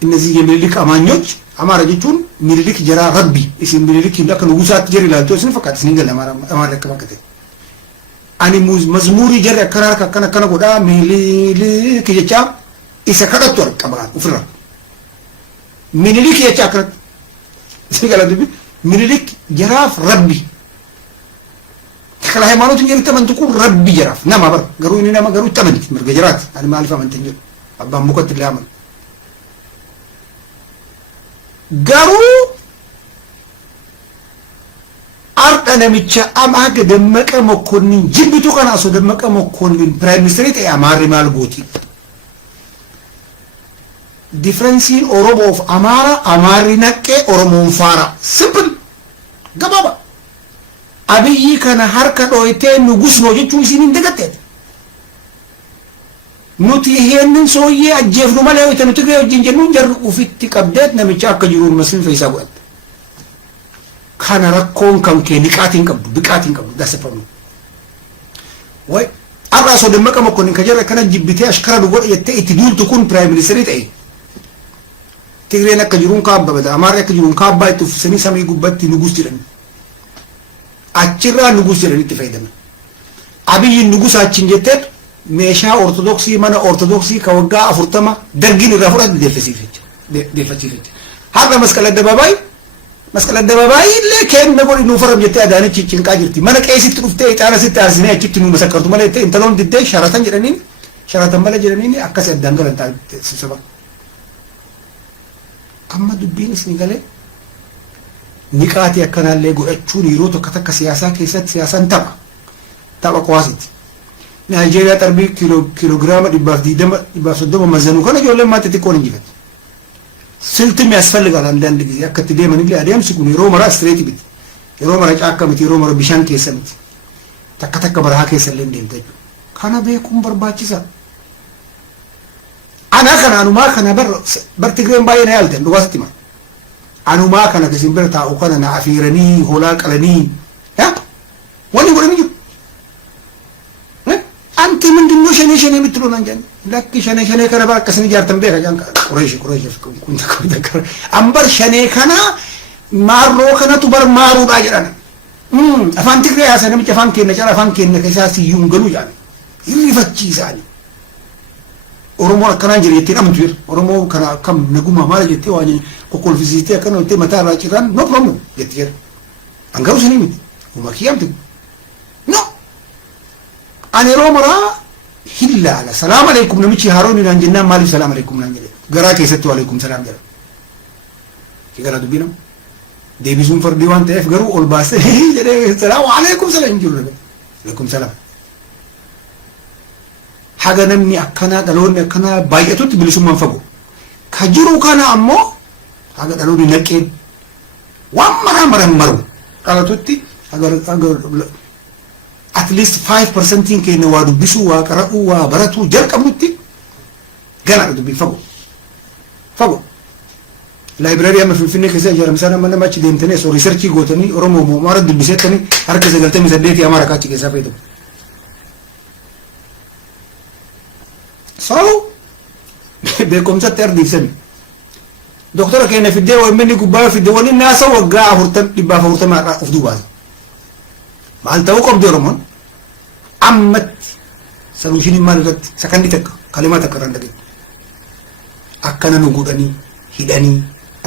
እነዚህ የሚኒሊክ አማኞች አማራ ጀቹን ሚኒሊክ ጀራ ረቢ እስን ሚኒሊክ እንደከ ንጉሳት ጀሪ ላልቶ እስን ፈቃድ ስንገል አማራ ከመከተ አኒ መዝሙሪ ጀሪ አከራር ከከነ ጎዳ ሚኒሊክ ጀቻ ኢሰከረቱ አቀባን ኡፍራ ሚኒሊክ ጀቻ ከረ ሲገላ ድብ ሚኒሊክ ጀራፍ ረቢ ከላ ሃይማኖት እንጀ ተመንጥቁ ረቢ ጀራፍ ነማበር ገሩ እኔና ማገሩ ተመንጥ ምርገ ጀራት አኒ ማልፋ መንተኝ አባ ሙቀት ሊያመን Garuu arda namicha Amaarri Dammaqee Mokkonnin jibbitu kana osoo Dammaqee Mokkonnin Prime Minister ta'e Amaarri maal gooti? Differensiin Oromoo fi Amaarri naqee Oromoon faara. Simple. Gabaaba. Abiyyi kana harka dhooytee nugusnoo jechuun isin hin dagatte. Nuti heennin sooyyee ajjeefnu malee wayita nuti gahee wajjin jennuun jarri ufitti qabdeet namicha akka jiruun masin fe'isaa godhatte. Kana rakkoon kan kee biqaatiin qabdu dasafamnu. Way arraa osoo Dammaqee Mokkonnin ka jarri kana jibbitee ashkara nu godha jettee itti duultu kun Prime Minister ta'e. Tigreen akka jiruun kaabbabata Amaarri akka jiruun kaabbaa itti uffisanii samii gubbatti nugus jedhan. Achirraa nugus jedhan itti fayyadaman. Abiyyiin nugusa achiin jetteet meeshaa ortodoksii mana ortodoksii ka waggaa 40 dargiin irraa fudhate deeffachiifte. Har'a masqala addabaabaayii illee kenna godhi nuu faram jettee Adaanech cinqaa jirti. Mana qeesitti dhuftee ixaana sitti aarsinee achitti nuu masakkartu malee intaloon diddee Sharatan jedhaniin sharatan mala jedhanii akkas addaan galan sibsaba amma dubbiin isin galee niqaati akkanaallee godhachuun yeroo tokko takka siyaasaa keessatti siyaasaan tapha qowaasiti Nigeria tarbii kiloogiraama 120 mazanuu kana ijoolleen maatii xiqqoon injifatti silti የሚያስፈልጋል አንዳንድ ጊዜ አከት ደመን ይል አዲያምስ ጉን የሮ መራ ስትሬት ቢት የሮ መራ ጫካ ቢት የሮ መራ ቢሻን ከሰምት ተከተከ በረሃ ከሰለ እንደንተጁ ካና በኩም በርባችሳ አና ከናኑማ ከና በር ትግሬን ባይና ያልተ እንደዋስቲማ አኑማ ከና ከሲምበር ታኡ ከና አፊረኒ ሆላ ቀለኒ ያ ወኒ ወኒ አንተ ምንድነው ሸኔ የምትለው አንጀን ለክ ሸኔ ከና ባከስን ጃርተም በካ ጃንካ ቁረይሽ ኩንተ ከር አንበር ሸኔ ከና ማሮ ከና ቱበር ማሩ ዳጅራና አፋን ትግሬ ያሰነም ጨፋን ከነ ጨራ አፋን ከነ ከሳሲ ይንገሉ ያን ይፈቺ ይሳኒ ኦሮሞ ከናንጀር የቲናም ትይር ኦሮሞ ከና ከም ነጉማ ማለት የቲ ዋኒ ኮኮል ቪዚቲ ከና ወቴ መታ ራጭራን ኖ ፕሮብለም የቲር አንገሩ ስኒ ወማኪያም ኖ أنا رومرا هلا السلام عليكم نمشي هارون نانجنا مالي السلام عليكم نانجنا غراك يسطوا عليكم سلام جل كيغرا دبينا ديبيزون فر ديوان تف غرو اول باس السلام عليكم سلام جل عليكم سلام حاجه نمني اكنا دلون اكنا بايتوت بلسو منفقو كجرو كان امو حاجه دلون نكين وامرا مرمرو قالتوتي اگر at least 5% in kene wadu bisu wa qara'u wa baratu jarqamutti gana dubi fago library am finne kese jaram sana man machi demtene so research gotani oromo mo mara dubisetani har kese galte mi sadeti amara kachi kesa faydo so be komsa ter difsemi doctor kene fidde wa menni gubba fidde woni nasa waga hurtan dibba hurtan ma of dubai mal taw ko doromon ammat solution malat sakandi tak kalima takaran dagi akkana nu gudani hidani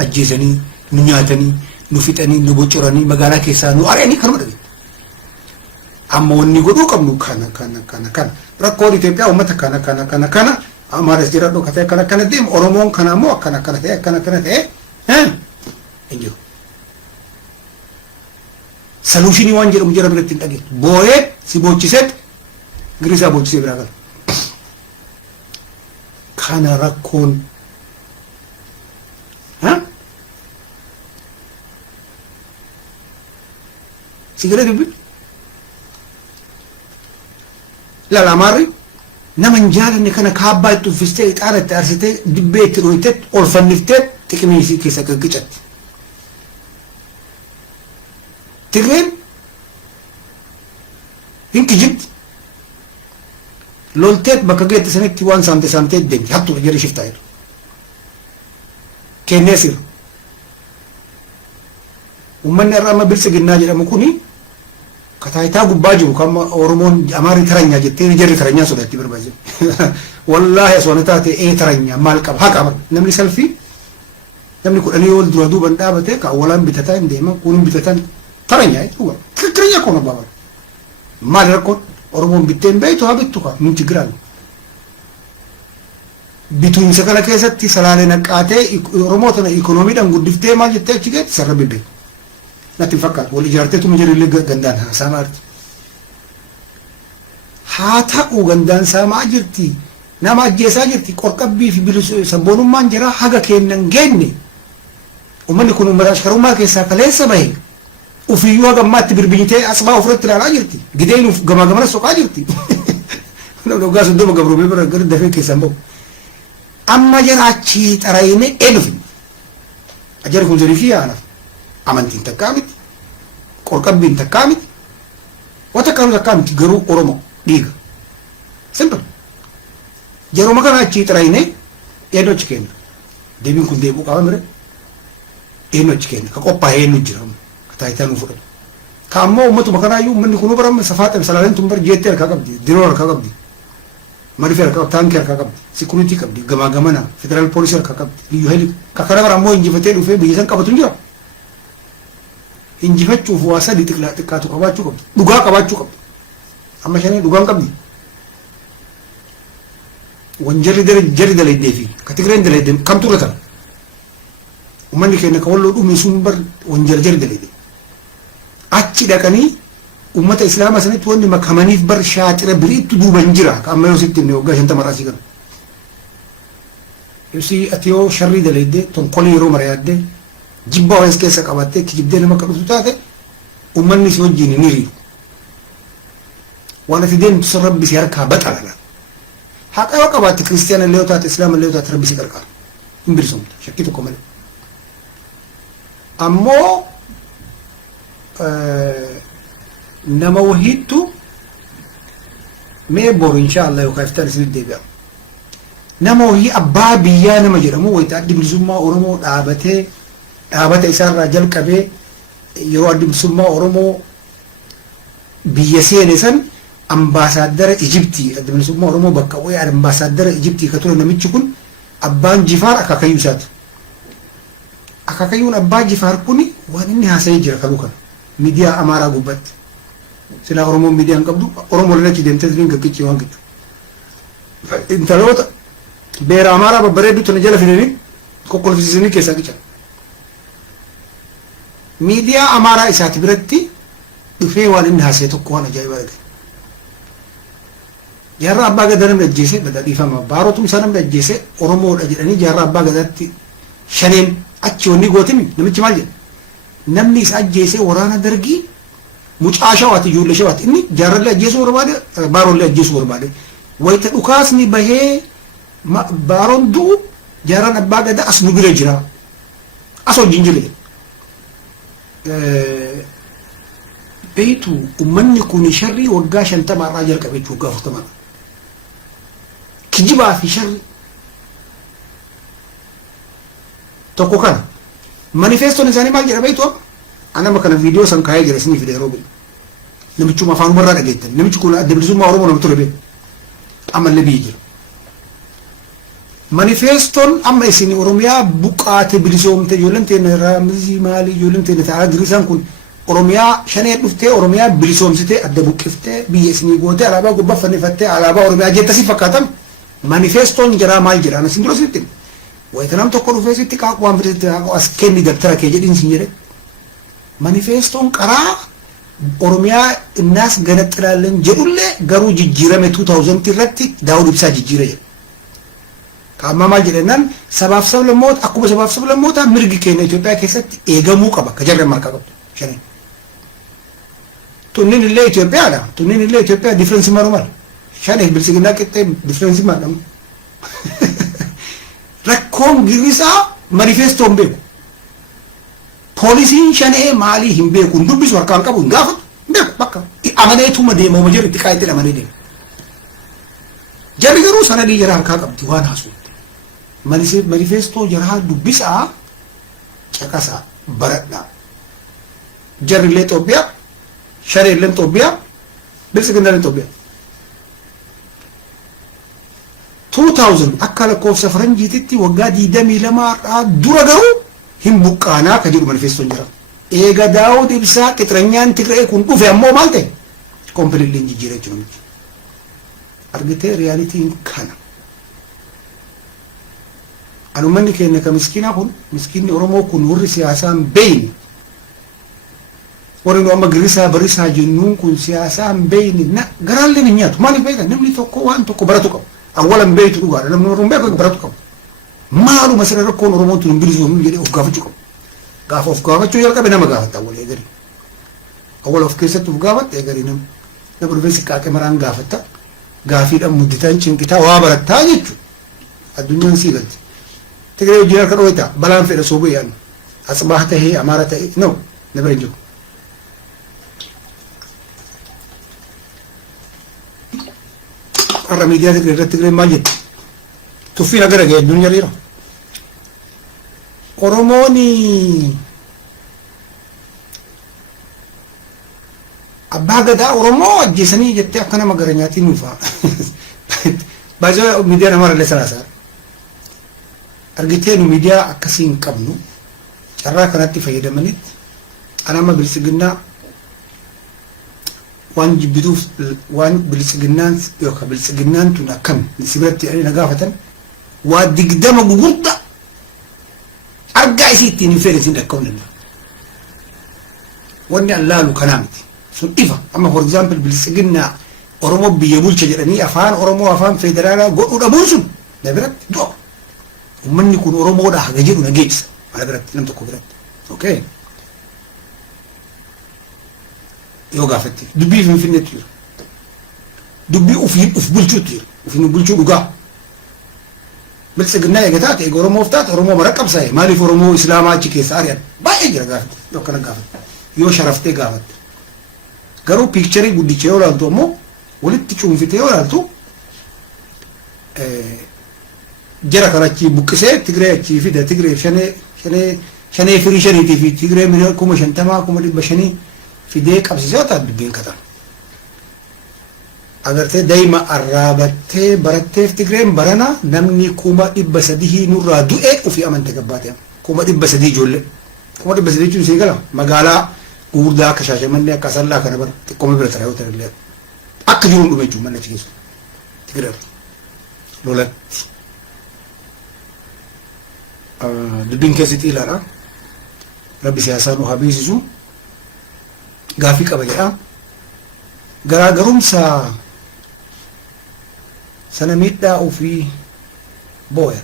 ajjezani nu nyaatani nu fitani nu bocorani magala kessa nu areni karma dagi amma wonni godu qabnu kana rakko Ethiopia ummata kana amara jira do kata kana dem oromon kana mo kana enjo solution wanje mujara biretin dagi boye si bochiset grisa bochise bragal kana rakon ha sigara dubi la mari namanjala ne kana kaaba tu fiste itara tarsite dibet roitet orfaniftet teknisi kisa gagichat تغير إنك جبت لولتات بكجيت سنة 1 سنتي دين حطوا رجال شفتاير كين يصير ومن الرام بيرسق الناجر مكوني كتايتا غباجو كما اورمون اماري ترانيا جتي رجال ترانيا سوداتي بربازي والله سونتاتي اي ترانيا مالك حق نملي سلفي نملي كل يول درادو بندابته كاولان بتتان ديما كون بتتان ترانيا هو ترانيا كون بابا مال ركون اورمون بيتين بيتو هابتوكا من تجران بيتون سكلا كيستي سلالة نقاته اورموتنا ايكونومي دان غدفتي ما جتي تشيت سربيبي ناتي فقط والإجارة تمجري اللي غندان سامارت حاتا وغندان ساما جرتي نما جيسا جرتي قرقبي في بلس سبونو مانجرا حاجة كينن جيني ومن يكونوا مراشكروا ما كيسا كليسا باي وفي يوها غمات بربينيتي أصبا وفرت لا جرتي قدين غما سوقا جرتي لو غاسو دوما غبرو بيبرا غير دفي كيسا مبو أما جراتشي ترايني إلفين أجركم زريفيا أنا amantiin takkaamiti qorqabbiin takkaamiti wata kanu takkaamiti garuu oromo dhiiga simple jaruma kana achi xirayne eenyu achi kenna deebiin kun deebuu qaba mire eenyu achi kenna ka qophaa'ee eenyu jira ka taayitaa nu fudhatu ka ammoo ummatuma kanaayyuu ummanni kunuu barama safaaxee salaaleen tun bar jeettee harkaa qabdi diroo harkaa qabdi marifee harkaa qabdi taankii harkaa qabdi sikuriitii qabdi gamaa gamana federaal poolisii harkaa qabdi liyyu hayli ka kana bara ammoo injifatee dhufee biyya san qabatu jira injifachuuf waa sadi xiqqaatu qabaachuu qabdi dhugaa qabaachuu qabdi amma shanii dhugaan qabdi wanjari jari dalaydee fi ka Tigreen dalaydee kam turatan ummanni keenya ka walloo dhumii sun bar wanjari jari dalaydee achi dhaqanii ummata islaamaa sanitti wanni makamaniif bar shaaxira biriitti duuban jira ka amma yoo sitti inni waggaa 50 marraa si gala yusi ati yoo sharrii dalaydee tonkolii yeroo mara yaaddee jibba waan keessa qabattee kijibdee nama kadhutu taate ummanni si wajjin ni riidu waan ati deemtu san rabbi si harkaa baxalala haqa yoo qabaatte kiristiyaana illee yoo taate islaama illee yoo taate rabbi si qarqaara hin bilisomta shakkii tokko malee ammoo nama wahiittu mee boru inshaallah yookaan iftaan isinit deebi'a nama wahii abbaa biyyaa nama jedhamu wayita addi bilisummaa oromoo dhaabata isaarraa jalqabee yeroo addi bilisummaa oromoo biyya seene san ambaasaadara Ijiptii addi bilisummaa oromoo bakka bu'ee ambaasaadara Ijiptii ka ture namichi kun abbaan Jifaar akaakayyuu isaati akaakayyuun abbaa Jifaar kun waan inni haasa'ee jira kaluu kana miidiyaa amaaraa gubbatti sila oromoo miidiyaan qabdu oromoo lalachi deemtee siniin gaggichi waan gichu intaloota beera amaaraa babbareeddu tana jala fidanii kokkolfisiisanii keessaa qichan miidiyaa amaaraa isaati biratti dhufee waan inni haasa'e tokko waan ajaa'ibaa dhagaye jaarraa abbaa gadaa namni ajjeese gadaa dhiifama baarotum isaa namni ajjeese oromoodha jedhanii jaarraa abbaa gadaatti shaneen achi wanni gootin namichi maal jedha namni isa ajjeese waraana dargii mucaa shawaati ijoollee shawaati inni jaarrallee ajjeesuu barbaade baarollee ajjeesuu barbaade wayita dhukaasni bahee baaroon du'u jaarraan abbaa gadaa as nu bira jira as wajjin jire beeytu ummanni kun sharrii waggaa 50 irraa jalqabe jechuudha waggaa 40 kijibaa fi sharri tokko kana manifestoon isaanii maal jedha beeytu ana makana viidiyoo san kaayee jira isinii fide yeroo bil namichuma afaan umarraa dhageettan namichi kun adda bilisummaa oromoo nama ture beeku ammallee biyya jira manifestoon amma isin oromiyaa buqqaate bilisoomte ijoolleen teenya raamzii maali ijoolleen teenya ta'aa girisaan kun oromiyaa shanee dhuftee oromiyaa bilisoomsitee adda buqqiftee biyya isinii gootee alaabaa gubbaa fannifattee alaabaa oromiyaa jettasi fakkaatan manifestoon jiraa maal jedhaan isin dura sitti wayita nam tokko dhufee sitti qaaqu waan fidesitti qaaqu as kenni dabtara kee jedhin sin jedhe manifestoon qaraa oromiyaa innaas ganaxxilaalleen jedhullee garuu jijjiirame 2000 irratti daawud ibsaa jijjiire jedhe kaamma maal jedhennaan sabaaf sablammoota akkuma sabaaf sablammoota mirgi keenya Itoophiyaa keessatti eegamuu qaba ka jarreen markaa qabdu shaneen tunniin illee Itoophiyaadha tunniin illee Itoophiyaa differensi manumal shanee bilisiginaa qixxee differensi maadhamu rakkoon girisaa manifestoon beeku poolisiin shanee maalii hin beeku hin dubbisu harkaan qabu hin gaafatu hin beeku bakka amaneetuma deemama jedhu itti qaayitee amanee deema jarri garuu sanadii jara harkaa qabdi waan haasuutti manifestoo jaraa dubbisaa caqasaa baradhaa jarri illee Itoophiyaa shanee illee Itoophiyaa bilisiginaa illee Itoophiyaa 2000 akka lakkoofsa faranjiititti waggaa 22 dura garuu hin buqqaanaa ka jedhu manifestoon jira eega daawud ibsaa qixranyaan Tigree kun dhufe ammoo maal ta'e kompiliitliin jijjiiree jiru argitee riyaalitiin kana anumanni keenya ka miskiinaa kun miskiinni oromoo kun warri siyaasaan beeyni warri nu amma girisaa barisaa jennuun kun siyaasaan beeyni na garaallee hin nyaatu maaliif beekan namni tokko waan tokko baratu qabu awwalan beeytu dhugaadha namni warri hin beeku baratu qabu maaluma sirra rakkoon oromoon tun hin bilisoomu jedhee of gaafachuu qabu gaafa of gaafachuu jalqabe nama gaafatta awwal eegarii awwal of keessatti of gaafatta eegarii nama dhufee siqqaaqee maraan gaafatta gaafiidhaan mudditaan cinqitaa waa barattaa jechuudha addunyaan sii galti Tigree wajjin harka dhooyta balaan fedha soobuu yaadnu asbaa tahee amaara ta'e no na bira hin jiru har'a miidiyaa Tigree irratti Tigree maal jette tuffiin agara ga'e addunyaa dhiira oromooni abbaa gadaa oromoo ajjeesanii jettee akka nama gara nyaatii nuufaa baay'ee miidiyaa namaa irra salaasaa argitee nu miidiyaa akkasii hin qabnu carraa kanatti fayyadamanitti anama bilisiginnaa waan jibbituuf waan bilisiginnaan yookaan bilisiginnaan tun akkam sibiratti ani nagaafatan waa digdama gugurda argaa isiitti hin fedhisin dhaqqabu danda'a. Wanni allaalu kanaa miti sun ifa amma for example bilisiginnaa Oromoo biyya bulcha jedhanii afaan Oromoo afaan federaalaa godhuu dhabuun sun na biratti du'a. Uummanni kun Oromoodha haga jedhu na geessisa mana biratti nam tokko biratti. Okay. Yoo gaafatte dubbii Finfinneetu jira. Dubbii uf bulchuutu jira. Ufiin bulchuu dhugaa. Bilisiginnaa eega taate eega Oromoof taate Oromoo mara qabsaa'e maaliif Oromoo Islaamaa achi keessa ari'an baay'ee jira gaafatte yoo akkana gaafatte yoo sharaftee gaafatte. Garuu piikcharii guddicha yoo ilaaltu ammoo walitti cuunfitee yoo ilaaltu jara karachi buqqisee Tigree achi fida Tigree shanee firii shaniitii fi Tigree miliyoona 50,000 500,000 fidee qabsiisee ta'a dubbiin katan. Agartee daa'ima arraabattee baratteef Tigreen barana namni 300,000 nurraa du'e ofii amante gabbaatee 300,000 ijoollee 300,000 jechuun see gala magaalaa gurguddaa akka Shaashamannee akka Asallaa kana bara xiqqooma bira taraa yoo ta'e akka jiruun dhume jechuun manna achi keessa Tigree lolatti. Dubbiin keessatti ilaala rabbi siyaasaa nu habeessisu gaafii qaba jedha. Garaagarumsa sana miidhaa ofii booya.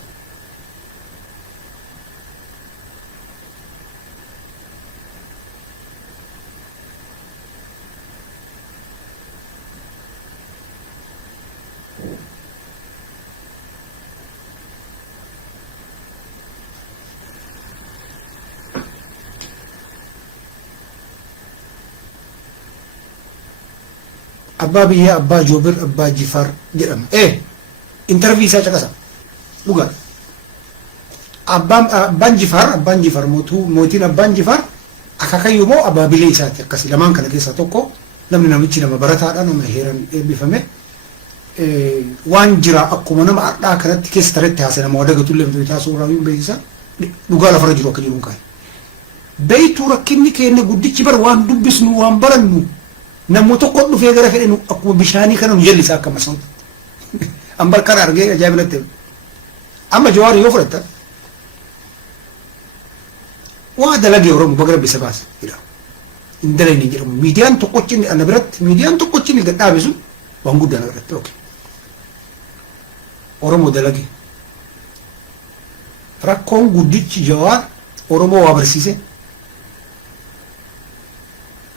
Abbaa biyyaa abbaa Joobir abbaa Jifaar jedhama. Intervii isaa caqasa dhugaa. Abbaan Jifaar mootiin abbaan Jifaar akaakayyuu moo abbaa bilee isaati akkasii lamaan kana keessaa tokko namni namichi nama barataadha nama heeran eebbifame waan jira akkuma nama ardhaa kanatti keessa taretti haase nama wadagatullee miti taasoo raawwiin beeksisa dhugaa lafarra jiru akka jiruun kaa'e. Beeytuu rakkinni keenya guddichi bar waan dubbisnu waan barannu namni tokko dhufee gara fedhe akkuma bishaanii kana nu jallisa akka masoo ambar kana argee ajaa'ibatti amma Jawaar yoo fudhatta waa dalagee Oromoo baga rabbi isa baase jedha hin dalayne jedhamu miidiyaan tokkochi ana biratti miidiyaan tokkochi gad dhaabe sun waan guddaa na biratti okay Oromoo dalagee rakkoon guddichi Jawaar Oromoo waa barsiise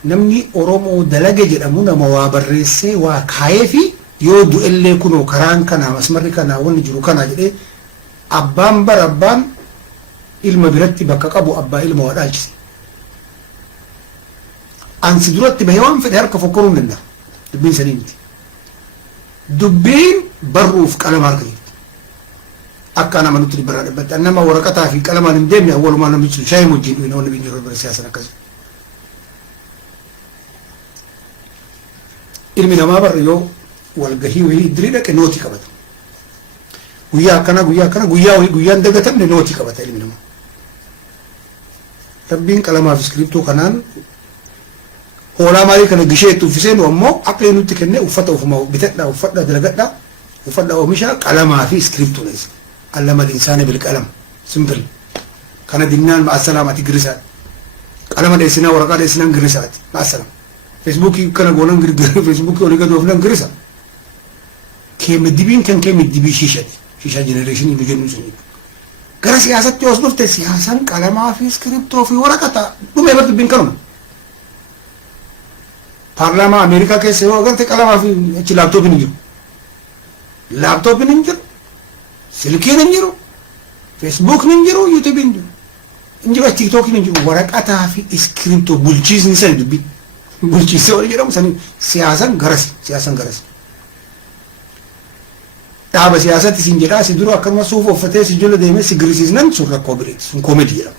namni Oromoo dalage jedhamu nama waa barreessee waa kaayee fi yoo du'ellee kunoo karaan kana masmarri kana wanni jiru kana jedhee abbaan ilma biratti bakka qabu abbaa ilma waa dhaalchise. Ansi duratti bahee waan fedhe harka fokkoruu hin danda'a. Dubbiin sanii miti. Dubbiin barruuf qalama harka jirti. Akka nama nutti dibbarraa dhibbatti nama waraqataa fi qalamaan hin deemne awwalumaa namichi shaayii wajjin dhufe namni biyya yeroo siyaasan akkasii. Ilmi namaa barre yoo walgahii wayii iddirii dhaqe nootii qabata. Guyyaa akkana guyyaa wayii guyyaan dagatamne nootii qabata ilmi namaa. Rabbiin qalamaa fi iskiriptuu kanaan hoolaa maalii kana gishee itti uffiseenu ammoo aqlee nutti kenne uffata ufuma bitadhaa uffadhaa dalagadhaa uffadhaa oomishaa qalamaa fi iskiriptuu dha isa. Allama al-insaana bil-qalam simple. Kana dinnaan ma'asalaamati girisaati. Qalama dheessinaa waraqaa dheessinaan girisaati ma'asalaam. Facebookii kana goonan Facebookii olii gad oofnan girisa. Middibiin kan middibii shiishati. Shiishaa jenereeshinii nu jennu suni. Gara siyaasatti os dhufte siyaasaan qalamaa fi iskiriptoo fi waraqata dhumee bar dubbiin kanuma. Paarlaamaa Ameerikaa keessa yoo agarte qalamaa fi achi laaptooppiin hin jiru. Laaptooppiin hin jiru. Silkiin hin jiru. Feesbuukiin hin jiru. Yuutuubiin hin jiru. Hin jiru tiiktookiin hin jiru. Waraqataa fi iskiriptoo bulchiisni sani dubbii. Bulchiisee walii jedhamu sanii siyaasan garasi. Dhaaba siyaasatti siin jedhaa si dura akkanuma suufa uffatee si jala deemee si girisiisnan sun rakkoo bireeti sun koomedii jedhama.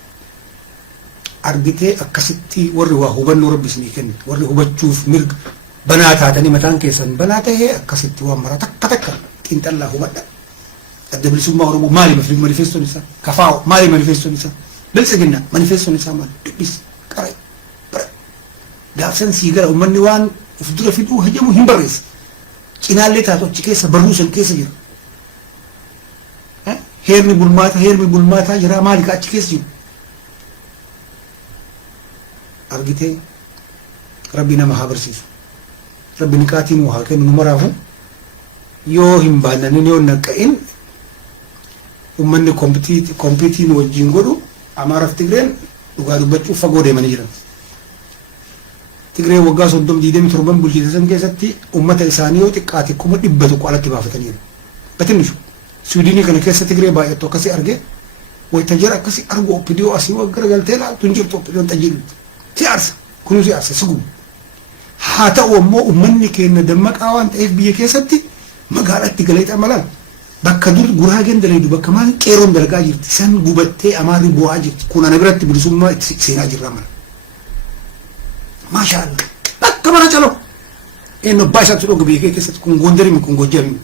Argitee akkasitti warri waa hubannoo rabbi isinii kenne warri hubachuuf mirga banaa taatanii mataan keessan banaa tahee akkasitti waan mara takka xiinxallaa hubadha. Adda bilisummaa Oromoo maali manifestoon isaa? Kafaa'oo maali manifestoon isaa? Bilisiginnaa manifestoon isaa maali? Dubbis qaree. Gaafsan sii gara uummanni waan ufdura fiduu hajamu hin barreessa cinaallee taatu achi keessa barruu san keessa jira heerni bulmaataa jira maali ka achi keessa jiru argitee rabbi nama haa barsiisu rabbi niqaatiin waa kennu nu maraafu yoo hin baannanin yoo naqqa'in ummanni kompiitiin wajjin godhu Amaaraaf Tigreen dhugaa dubbachuuf fagoo deemanii jiran. Tigreen waggaa 27 bulchiinsa san keessatti ummata isaanii yoo xiqqaate 100,000 alatti baafataniiru. Batinnishu Suudiinii kana keessa Tigree baay'attu akkasii argee wayita jara akkasii argu oppidiyoo asii waggaa galtee laatu hin jirtu oppidiyoon tajjiru. Siyaasa kunu siyaasa siguu. Haa ta'u ammoo ummanni keenya dammaqaa waan ta'eef biyya keessatti magaalatti galee amalaan bakka dur Guraageen daleedu bakka maal qeeroon dalagaa jirti san gubattee Amaarri bu'aa jirti kun ana biratti bilisummaa itti seenaa jirra mala. Maashaallah bakka bara caloo eenyu abbaa isaatti dhooga biyya keessatti kun Gondarii kun Gojjamii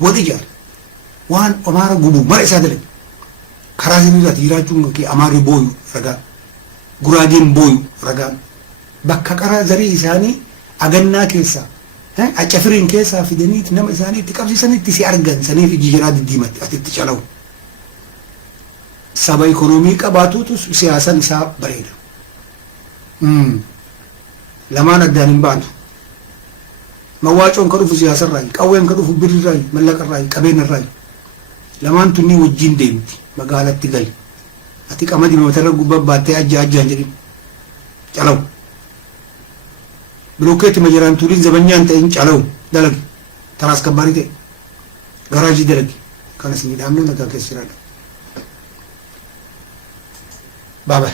wadi jaar waan Amaara gubu mara isaa dalage karaa hiriiraatti jiraachuun kee Amaarri booyu ragaa Guraageen booyu ragaa bakka qaraa zarii isaanii agannaa keessaa Achafiriin keessaa fidaniiti nama isaaniitti qabsiisanitti si argan saniif iji jiraa diddiimatti atitti calawu. Saba ikonoomii qabaatuutu siyaasan isaa bareeda. Lamaan addaan hin baatu. Mawwaacoon ka dhufu siyaasarraayi, qawween ka dhufu birrirraayi, mallaqarraayi, qabeenarraayi. Lamaan tunni wajjin deemti magaalatti gali. Ati qamadii matarra gubbaa baattee ajjaan jedhin calawu. Bilookeetti majaraan tuuriin zabanyaan ta'in calawu dalagi taraas kabbarii ta'e garaajii dalagi kanas miidhamne nagaa keessa jiraadha. Bye bye.